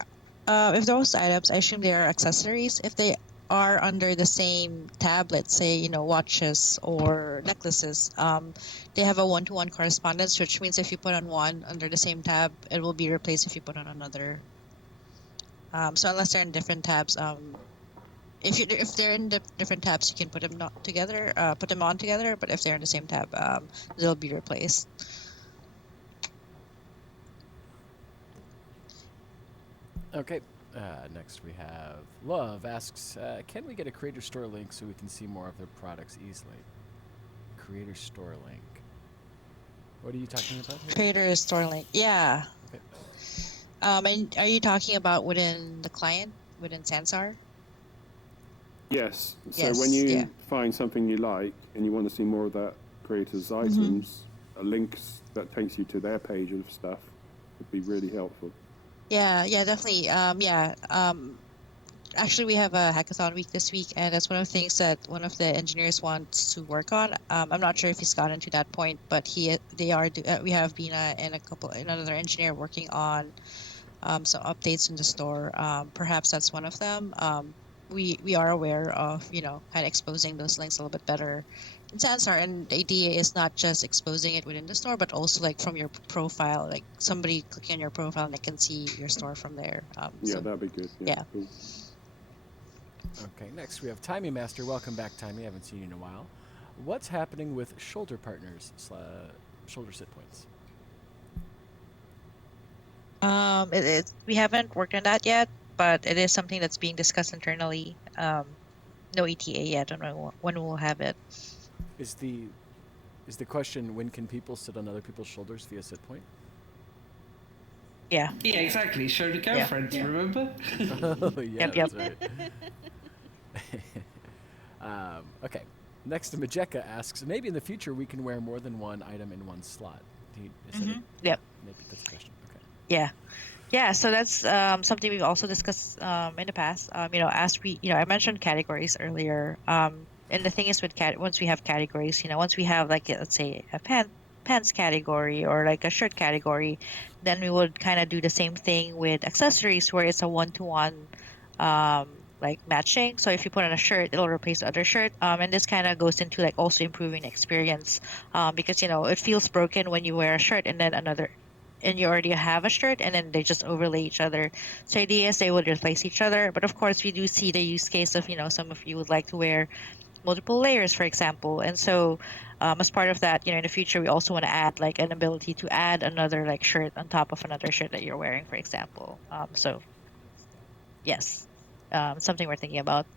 if those items, I assume they are accessories. If they are under the same tab, let's say watches or necklaces, they have a one-to-one correspondence, which means if you put on one under the same tab, it will be replaced if you put on another. So unless they're in different tabs, if they're in the different tabs, you can put them not together, put them on together. But if they're in the same tab, they'll be replaced. Okay. Next we have Love asks, can we get a creator store link so we can see more of their products easily? Creator store link. What are you talking about here? Creator store link. Yeah. Okay. And are you talking about within the client, within Sansar? Yes. So Yes, when you yeah. find something you like and you want to see more of that creator's items, a link that takes you to their page of stuff would be really helpful. Yeah, definitely. Actually, we have a hackathon week this week, and that's one of the things that one of the engineers wants to work on. I'm not sure if he's gotten to that point, but we have Bina and another engineer working on some updates in the store. Perhaps that's one of them. We are aware of kind of exposing those links a little bit better in Sansar, and the idea is not just exposing it within the store, but also like from your profile, like somebody clicking on your profile and they can see your store from there. Yeah, that'd be good. Yeah. Cool. Okay, next we have Timey Master. Welcome back, Timey. I haven't seen you in a while. What's happening with shoulder partners / shoulder sit points? We haven't worked on that yet, but it is something that's being discussed internally. No ETA yet. I don't know when we'll have it. Is the question, when can people sit on other people's shoulders via sit point? Yeah. Yeah, exactly. Show the girlfriends, remember? Oh, yeah, Yep. that's right. Okay. Next, Majeka asks, maybe in the future we can wear more than one item in one slot. Yep. Maybe that's a question. Okay. Yeah. So that's something we've also discussed in the past. As we, I mentioned categories earlier. And the thing is with once we have categories, once we have like let's say a pants category or like a shirt category, then we would kind of do the same thing with accessories where it's a one-to-one like matching. So if you put on a shirt, it'll replace the other shirt. And this kind of goes into like also improving the experience because it feels broken when you wear a shirt and then and you already have a shirt and then they just overlay each other. So the idea is they would replace each other. But of course, we do see the use case of, some of you would like to wear multiple layers, for example. And so as part of that, in the future, we also want to add like an ability to add another like shirt on top of another shirt that you're wearing, for example. So yes, something we're thinking about.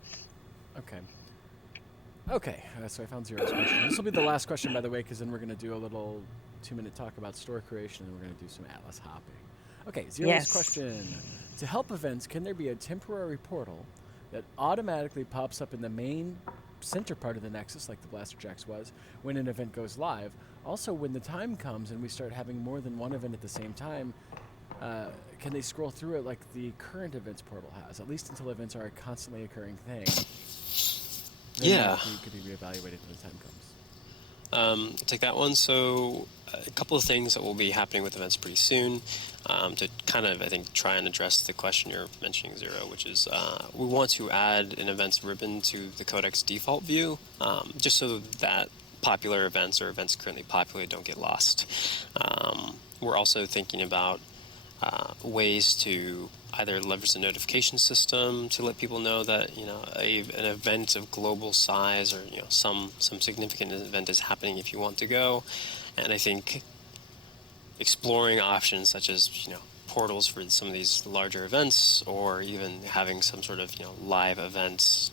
Okay, so I found Zero's question. This will be the last question, by the way, because then we're going to do a little 2-minute talk about store creation, and we're going to do some Atlas hopping. Okay, Zero's question. To help events, can there be a temporary portal that automatically pops up in the main center part of the Nexus, like the Blasterjax was, when an event goes live? Also, when the time comes and we start having more than one event at the same time, can they scroll through it like the current events portal has, at least until events are a constantly occurring thing? Yeah. It could be reevaluated when the time comes. I'll take that one. So a couple of things that will be happening with events pretty soon to kind of, I think, try and address the question you're mentioning, Zero, which is we want to add an events ribbon to the Codex default view just so that popular events or events currently populated don't get lost. We're also thinking about ways to either leverage the notification system to let people know that an event of global size or some significant event is happening if you want to go, and I think exploring options such as portals for some of these larger events, or even having some sort of live events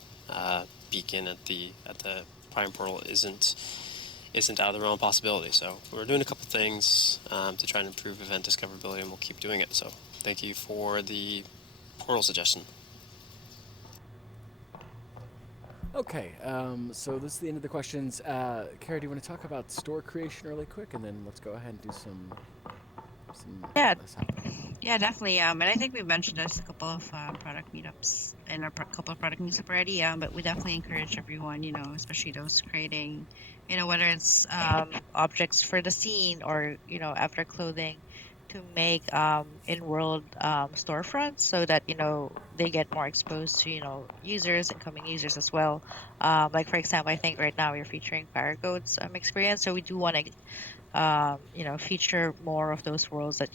beacon at the Prime portal isn't isn't out of the realm of possibility. So we're doing a couple things to try and improve event discoverability, and we'll keep doing it. So thank you for the portal suggestion. Okay, so this is the end of the questions. Kara, do you want to talk about store creation really quick, and then let's go ahead and do some Yeah, yeah, definitely. And I think we mentioned this a couple of product meetups and couple of product meetups already. But we definitely encourage everyone, especially those creating, whether it's objects for the scene or avatar clothing, to make in-world storefronts so that they get more exposed to users and coming users as well. Like for example, I think right now we're featuring Fire Goat's experience, so we do want to feature more of those worlds that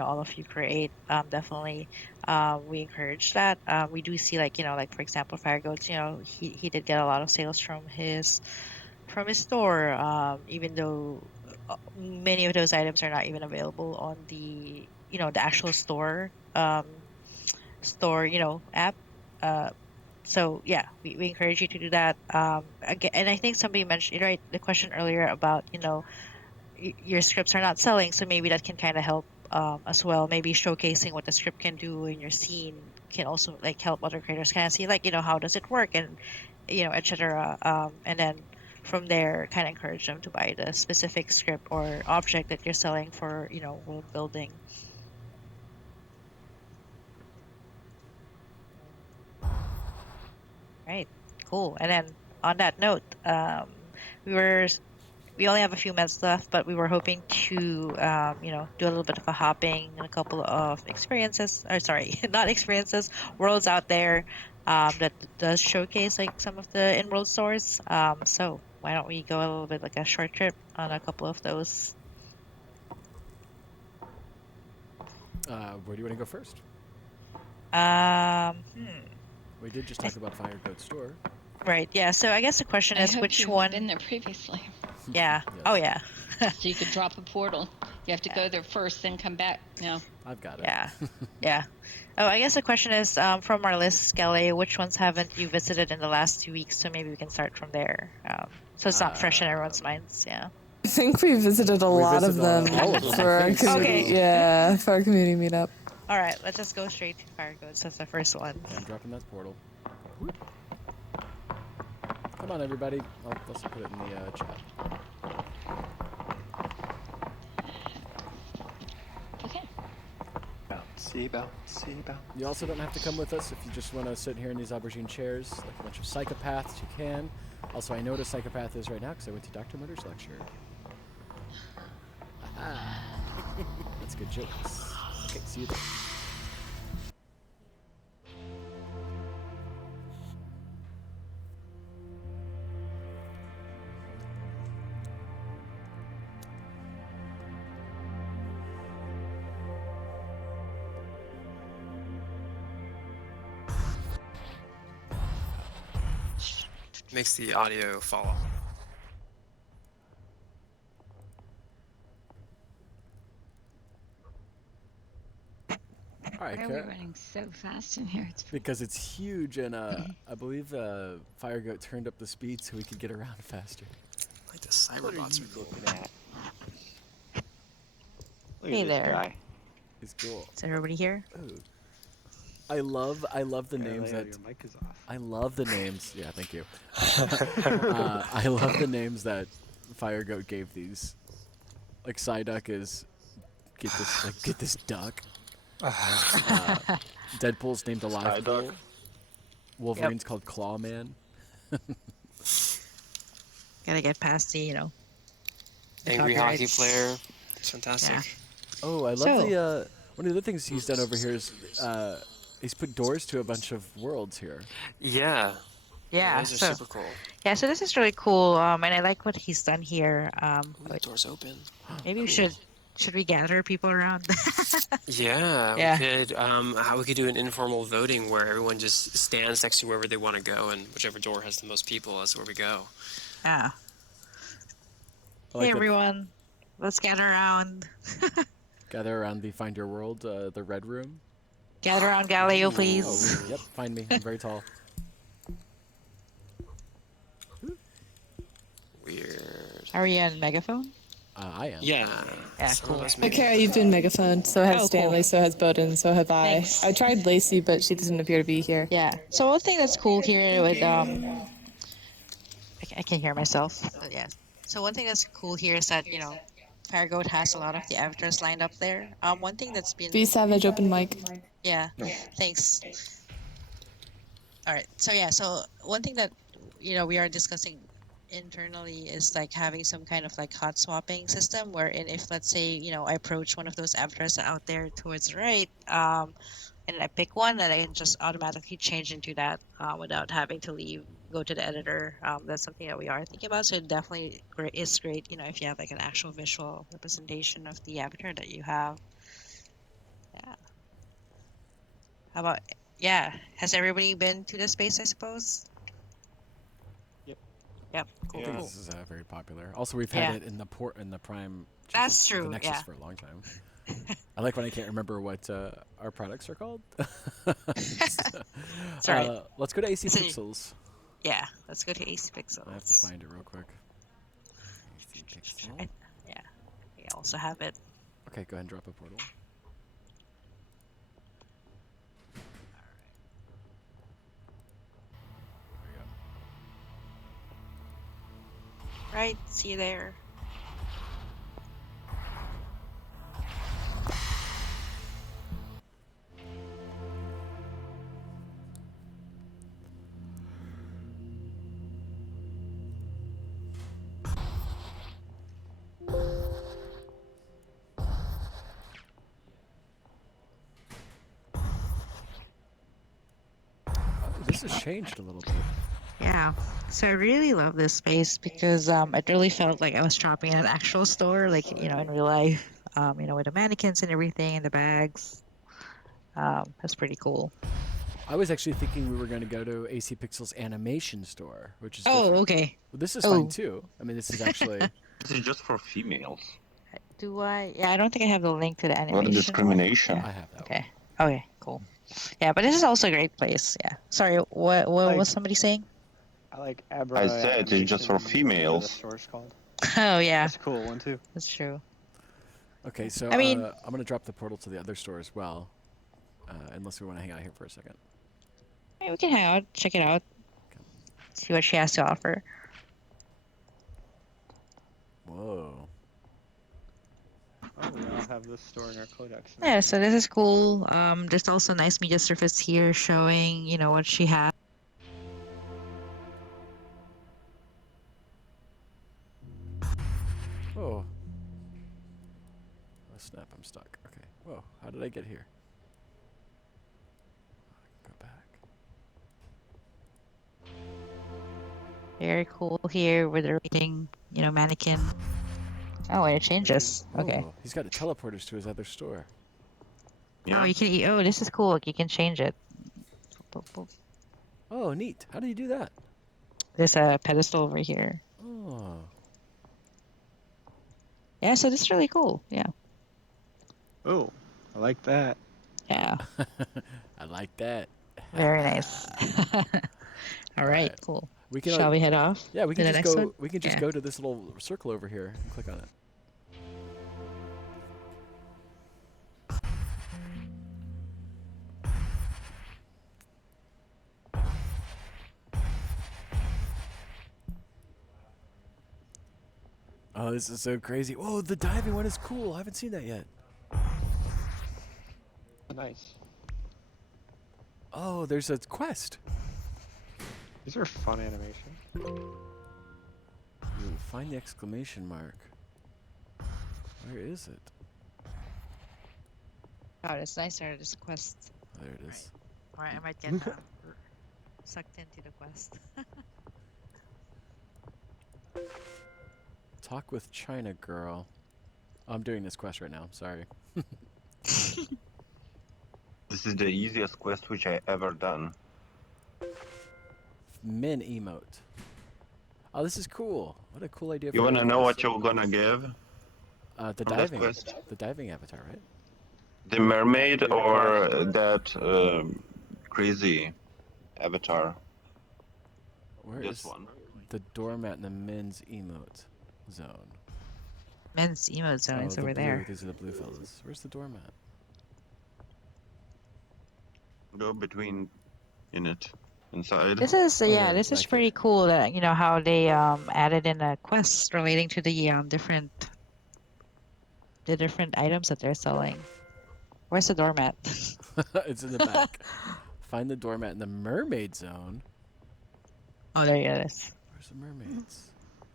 all of you create. Definitely, we encourage that. We do see like for example, Fire Goats, he did get a lot of sales from his store, even though many of those items are not even available on the actual store app. So yeah, we encourage you to do that. Again, and I think somebody mentioned right the question earlier about your scripts are not selling, so maybe that can kind of help as well. Maybe showcasing what the script can do in your scene can also like help other creators kind of see like how does it work and etc. And then from there kind of encourage them to buy the specific script or object that you're selling for world building. Right, cool. And then on that note, we were we only have a few minutes left, but we were hoping to, do a little bit of a hopping and a couple of experiences, or sorry, not experiences, worlds out there that does showcase like some of the in-world stores. So why don't we go a little bit like a short trip on a couple of those? Where do you want to go first? We did just talk about Fire Goat Store. Right. Yeah. So I guess the question is, which one? Been there previously. Yeah. Yes. Oh yeah. So you could drop a portal. You have to go there first, then come back. No. I've got it. Yeah. Yeah. Oh, I guess the question is from our list, Skelly, which ones haven't you visited in the last 2 weeks? So maybe we can start from there. So it's not fresh in everyone's minds. Yeah. I think we visited a lot of them for our community. Okay. Yeah, for our community meetup. All right, let's just go straight to Fire Goats. That's the first one. Okay, I'm dropping that portal. Come on, everybody. I'll also put it in the chat. Okay. Bouncy, bouncy, bouncy. You also don't have to come with us if you just want to sit here in these aubergine chairs like a bunch of psychopaths. You can. Also, I know what a psychopath is right now because I went to Dr. Murder's lecture. That's good jokes. Okay, see you there. Makes the audio fall off. All right, Why are we running so fast in here? because it's huge, and I believe Fire Goat turned up the speed so we could get around faster. Like the cyberbots are cool. Look Hey at this there. guy. He's cool. Is everybody here? Ooh. I love the names that. Your mic is off. I love the names. Yeah, thank you. I love the names that Fire Goat gave these. Like Psyduck is get this duck. Deadpool's named Alive Bull. Wolverine's called Clawman. Gotta get past the Angry hockey copyrights. player. It's fantastic. Yeah. Oh, I love the one of the other things he's done over here is he's put doors to a bunch of worlds here. Yeah. Yeah. Those are So super cool. yeah, so this is really cool. And I like what he's done here. The door's open. Maybe we should we gather people around? Yeah, Yeah. we could do an informal voting where everyone just stands next to wherever they want to go, and whichever door has the most people, that's where we go. Yeah. I like Hey that. everyone, let's gather around. Gather around the Find Your World, the red room. Gather around Galileo, please. Oh, yep, find me. I'm very tall. Weird. Are you on megaphone? I am. Yeah. Yeah, Some cool. of us Okay, maybe. you've been megaphone. So has Oh, Stanley. cool. So has Bowden. So have I. Thanks. I tried Lacey, but she doesn't appear to be here. Yeah. So one thing that's cool here with I can hear myself. But yeah. So one thing that's cool here is that Faragoat has a lot of the avatars lined up there. One thing that's been Be Savage, open mic. yeah. Thanks. All right. So yeah. So one thing that we are discussing internally is like having some kind of like hot swapping system wherein if let's say I approach one of those avatars out there towards the right and I pick one that I can just automatically change into that without having to go to the editor. That's something that we are thinking about. So it definitely is great, if you have like an actual visual representation of the avatar that you have. Yeah. How about yeah? Has everybody been to the space? I suppose. Yep. Yep. I Cool. think Cool. this is very popular. Also, we've had Yeah. it in the Prime. That's The true. Nexus Yeah. for a long time. I like when I can't remember what our products are called. Sorry. Let's go to AC So- Pixels. Yeah. Let's go to AC Pixels. I have to find it real quick. AC Pixel. Yeah. We also have it. Okay, go ahead and drop a portal. Right. See you there. This has changed a little bit. Yeah. So I really love this space because it really felt like I was shopping at an actual store, like in real life. With the mannequins and everything and the bags. That's pretty cool. I was actually thinking we were going to go to AC Pixel's animation store, which is Oh, different. okay. Well, this is Oh. fine too. I mean, this is actually. This is just for females. Do I? Yeah, I don't think I have the link to the animation. What a discrimination. I have that. Okay. Okay. Cool. Yeah, but this is also a great place. Yeah. Sorry. What was somebody saying? I like Abra. I said it's just for animation, whatever the females. store's called. Oh yeah. That's a cool one too. That's true. Okay, so I mean- I'm going to drop the portal to the other store as well, unless we want to hang out here for a second. Hey, we can hang out, check it out, see what she has to offer. Whoa. Oh, we all have this store in our codex. now. Yeah, so this is cool. There's also a nice media surface here showing, what she has. Oh. Oh snap, I'm stuck. Okay. Whoa, how did I get here? Go back. Very cool here with the reading, mannequin. Oh, and it changes. Okay. Oh, he's got teleporters to his other store. Oh, you can. Oh, this is cool. Look, you can change it. Oh, neat. How do you do that? There's a pedestal over here. Oh. Yeah, so this is really cool. Yeah. Oh, I like that. Yeah. I like that. Very nice. All right, cool. We can, Shall we head off? Yeah, we to can the just next go. one? We can just Yeah. go to this little circle over here and click on it. Oh, this is so crazy. Whoa, the diving one is cool. I haven't seen that yet. Nice. Oh, there's a quest. These are fun animation. Ooh, find the exclamation mark. Where is it? Oh, it's nice there. There's a quest. There it is. All right, I might get sucked into the quest. Talk with China girl. I'm doing this quest right now. Sorry. This is the easiest quest which I ever done. Min emote. Oh, this is cool. What a cool idea. You for a wanna know quest. what you're gonna give? The on this diving. quest? The diving avatar, right? The mermaid or that crazy avatar? Where This is one. the doormat and the men's emote? zone. Men's emo zone is the over blue, there. These are the blue fellas. Where's the doormat? Go between in it inside. This is there, this is back pretty cool that how they added in a quest relating to the different items that they're selling. Where's the doormat? It's in the back. Find the doormat in the mermaid zone. Oh, there it is. Where's the mermaids?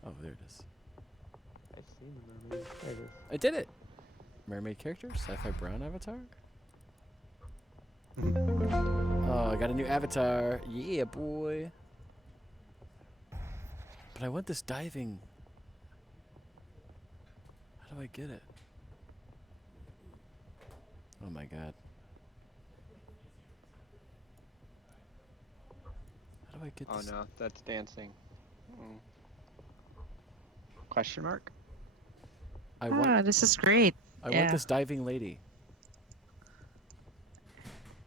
Oh, there it is. I've seen the mermaid. There it is. I did it. Mermaid character, sci-fi brown avatar. Oh, I got a new avatar. Yeah, boy. But I want this diving. How do I get it? Oh my god. How do I get this? Oh no, that's dancing. Question mark? This is great. I want this diving lady.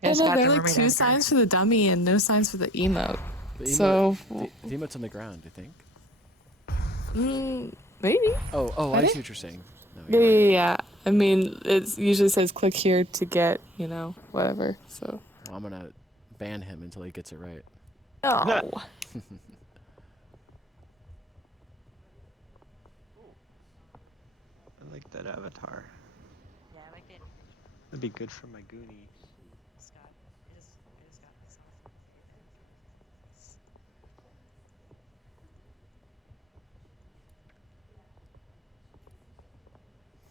Yeah, no, there are like 2 signs for the dummy and no signs for the emote. The So, the emote's on the ground, I think. Maybe. Oh, I see what you're saying. No, Yeah. I mean, it usually says click here to get, whatever. So. Well, I'm gonna ban him until he gets it right. No. I like that avatar. Yeah, I like it. That'd be good for my Goonies.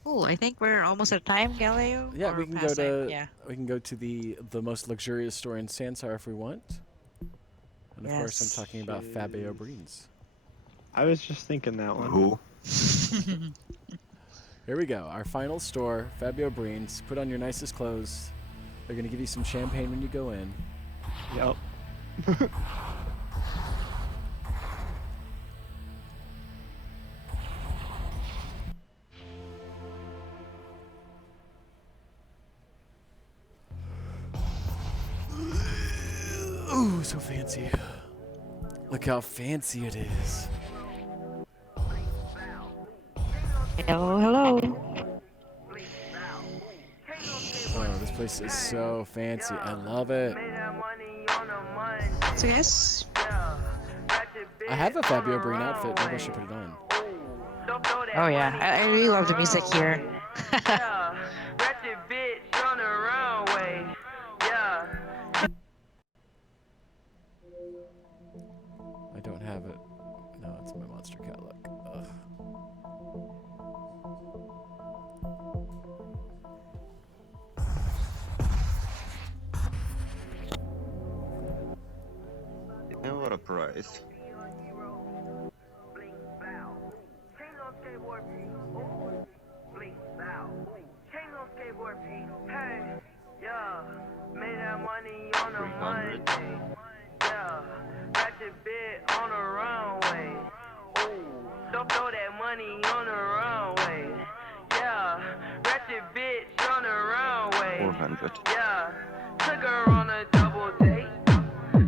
Cool. I think we're almost at time, Galileo. Yeah, or we can past go to time? we can go to the most luxurious store in Sansar if we want. And of course, I'm talking about Fabio Breen's. I was just thinking that one. Who? Here we go. Our final store, Fabio Breen's. Put on your nicest clothes. They're gonna give you some champagne when you go in. Yep. Ooh, so fancy. Look how fancy it is. Hello. Oh, this place is so fancy. I love it. So yes. I have a Fabio Breen outfit. Maybe I should put it on. Oh yeah, I really love the music here. I don't have it. No, it's my monster cat look. Ugh. And what a price. Yeah, took her on a double date.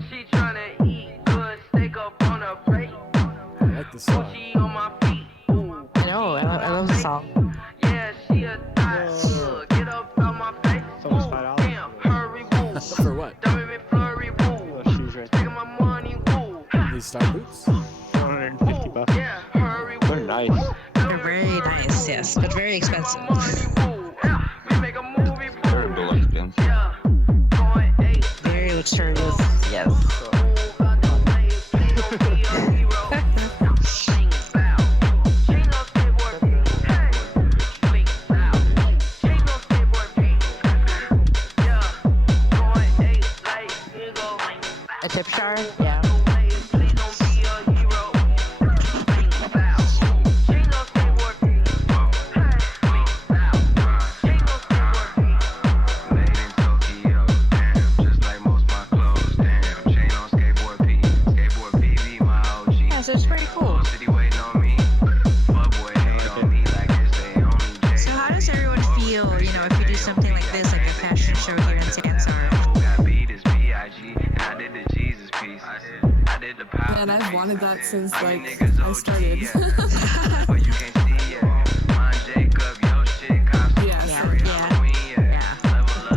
She tryna eat good steak up on a plate. I like this song. She on my feet. Ooh, I know, I love the song. yeah, she a thot. Get up out my face. It's almost $5. Damn, hurry, woo. For what? Don't make me flurry, woo. Oh, she's right Taking my money, woo. These star boots? $450. Yeah, hurry, They're nice. They're very nice, yes, but very expensive. we make a movie, Terrible expense. Very luxurious, yes. A tip jar? Yeah. Yeah, so it's pretty cool. So how does everyone feel, if you do something like this, like a fashion show here in Sansar? Yeah, and I've wanted that since like I started. Yeah.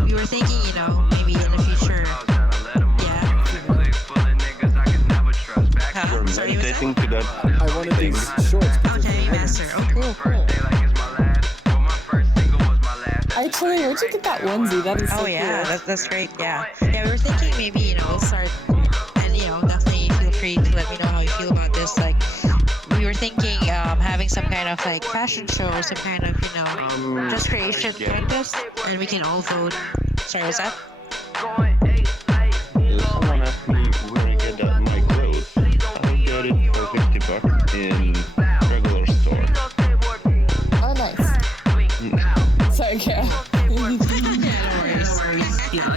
We were thinking, you know, maybe in the future. You're meditating to that. I wanted these shorts. Okay, master. Oh, cool. Actually, where'd you get that onesie? That is so Oh yeah, cool. that's great. Yeah, yeah. We were thinking maybe, you know, we'll start, and you know, definitely feel free to let me know how you feel about this. Like, we were thinking having some kind of like fashion show or some kind of, you know, just creation contest, and we can all vote. Sorry, what's that? Someone asked me where I get my clothes. I got it for $50 in regular store. Oh, nice. Sorry, Kara. Yeah, I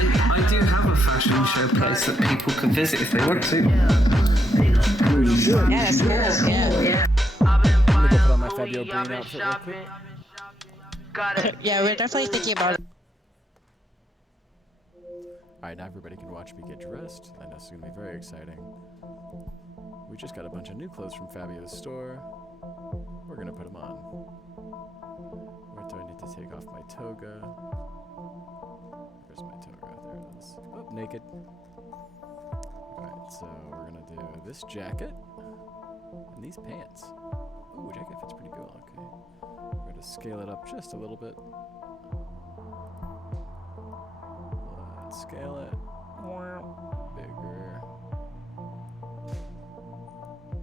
do have a fashion show place that people can visit if they want to. Yeah, that's cool. Yeah. I'm gonna go put on my Fabio Green outfit real quick. Yeah, we're definitely thinking about it. Alright, now everybody can watch me get dressed. I know it's gonna be very exciting. We just got a bunch of new clothes from Fabio's store. We're gonna put them on. Where do I need to take off my toga? Where's my toga? There it is. Oh, naked. Alright, so we're gonna do this jacket and these pants. Ooh, jacket fits pretty good. Okay. We're gonna scale it up just a little bit. Let's scale it. Bigger.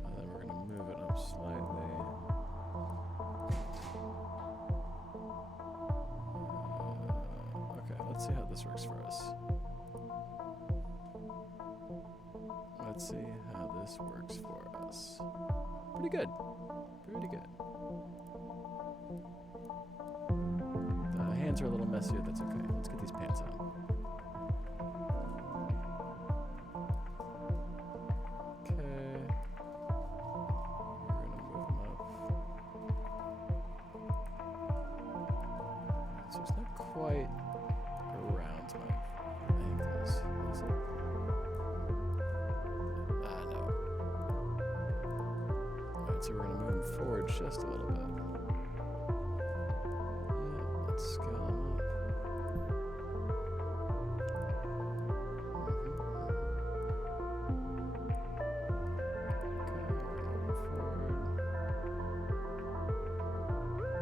And then we're gonna move it up slightly. Okay, let's see how this works for us. Let's see how this works for us. Pretty good. Pretty good. The hands are a little messier, that's okay. Let's get these pants on. Okay. We're gonna move them up. So it's not quite around my ankles, is it? No. Alright, so we're gonna move them forward just a little bit. Yeah, let's scale them up.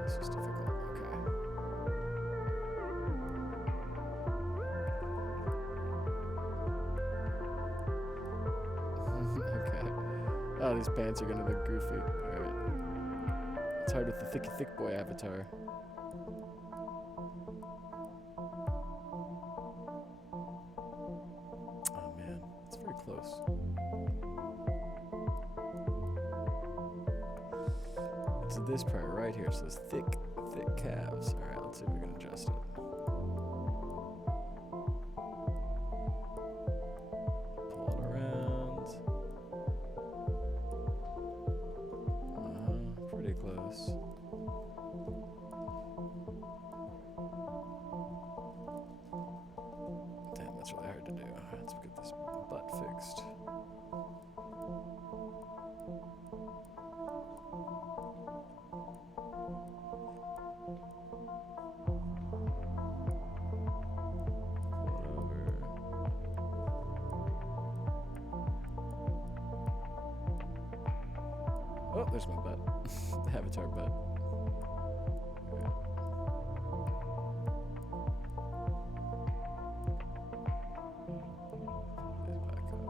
This is difficult. Okay. Okay. Oh, these pants are gonna look goofy. Alright. It's hard with the thick boy avatar. Oh man, it's very close. It's this part right here. It says thick calves. Alright, let's see if we can adjust it. Pull it around. Pretty close. Damn, that's really hard to do. Let's get this butt fixed. Oh, there's my butt. Avatar butt. Okay. Let's back up.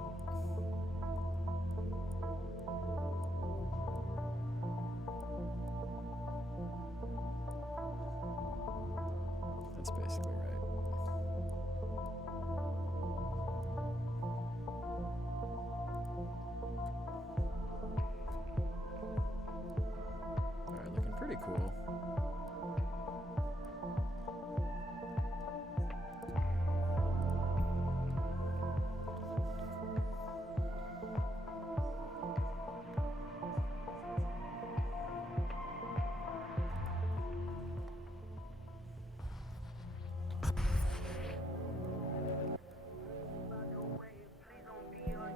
That's basically right. Pretty cool.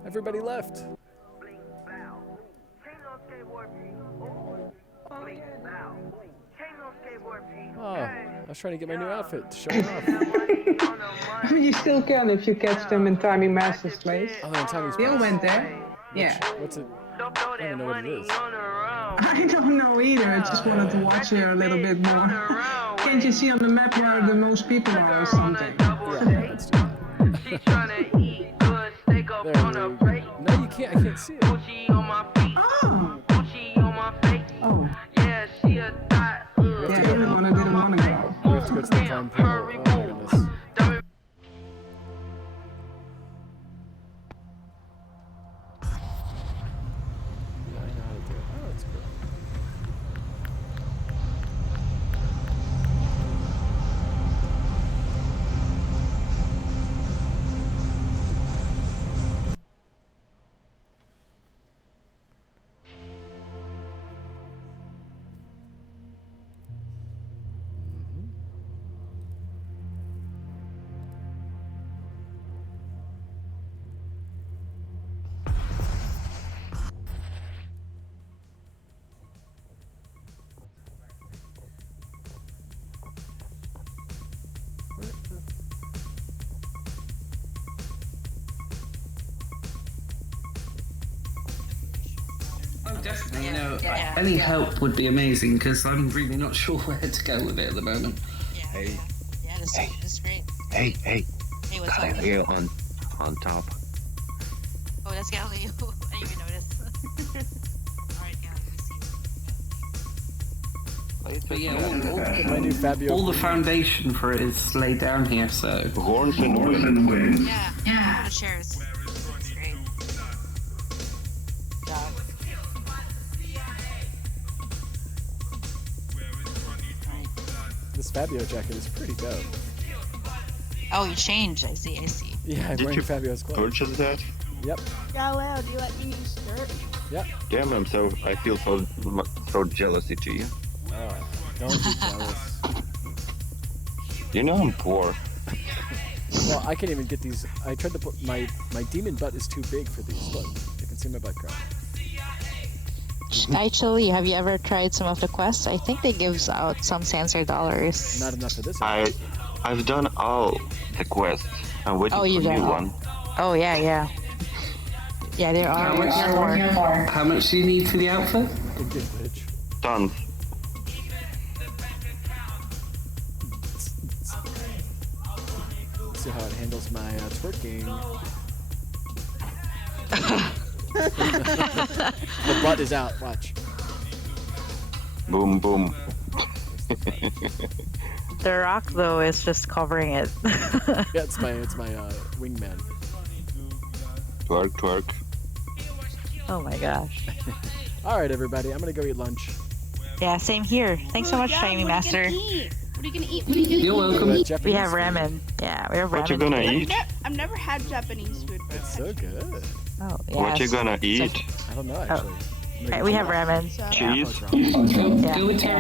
Everybody left. Oh, I was trying to get my new outfit to show it off. I mean, you still can if you catch them in Timing Master's place. Oh, they're in Timing's They all place. went there. Yeah. What's it? I don't even know what it is. I don't know either. I just wanted to watch it a little bit more. Can't you see on the map where the most people are or something? Yeah, let's do that. There we go. No, you can't. I can't see it. Oh. Yeah, didn't wanna go. We have to go to the prime pool. Oh my goodness. Yeah, I know how to do it. Oh, that's cool. Oh, definitely. You know, any help would be amazing because I'm really not sure where to go with it at the moment. Hey, Yeah, that's great. hey. Hey, what's up? Galileo on top. Oh, that's Galileo. I didn't even notice. Alright, But yeah, My new Fabio. all the foundation for it is laid down here, so. Horns and wind. Yeah, the chairs. That's great. Job. This Fabio jacket is pretty dope. Oh, you changed. I see. Yeah, I'm Did wearing you Fabio's clothes. purchase that? Yep. Galileo, do you let me use skirt? Yep. Damn, I feel so jealousy to you. Oh, don't be jealous. You know I'm poor. Well, I can't even get these. I tried to put my demon butt is too big for these. Look, you can see my butt crack. Actually, have you ever tried some of the quests? I think they gives out some Sansar dollars. Not enough for this. I've done all the quests. I'm waiting for you've a new done one. Oh yeah. Yeah, there are. We're here more. How much do you need for the outfit? Tons. See how it handles my twerking. The butt is out. Watch. Boom, boom. The rock though is just covering it. Yeah, it's my wingman. Twerk, twerk. Oh my gosh. All right, everybody. I'm gonna go eat lunch. Yeah, same here. Thanks so much, Timing Master. What are you gonna eat? You're welcome. We have ramen. Yeah, we have ramen. What you gonna eat? I've never had Japanese food. It's so good. Oh, yeah. What you gonna eat? I don't know actually. We have ramen. Cheese? Yeah. Go with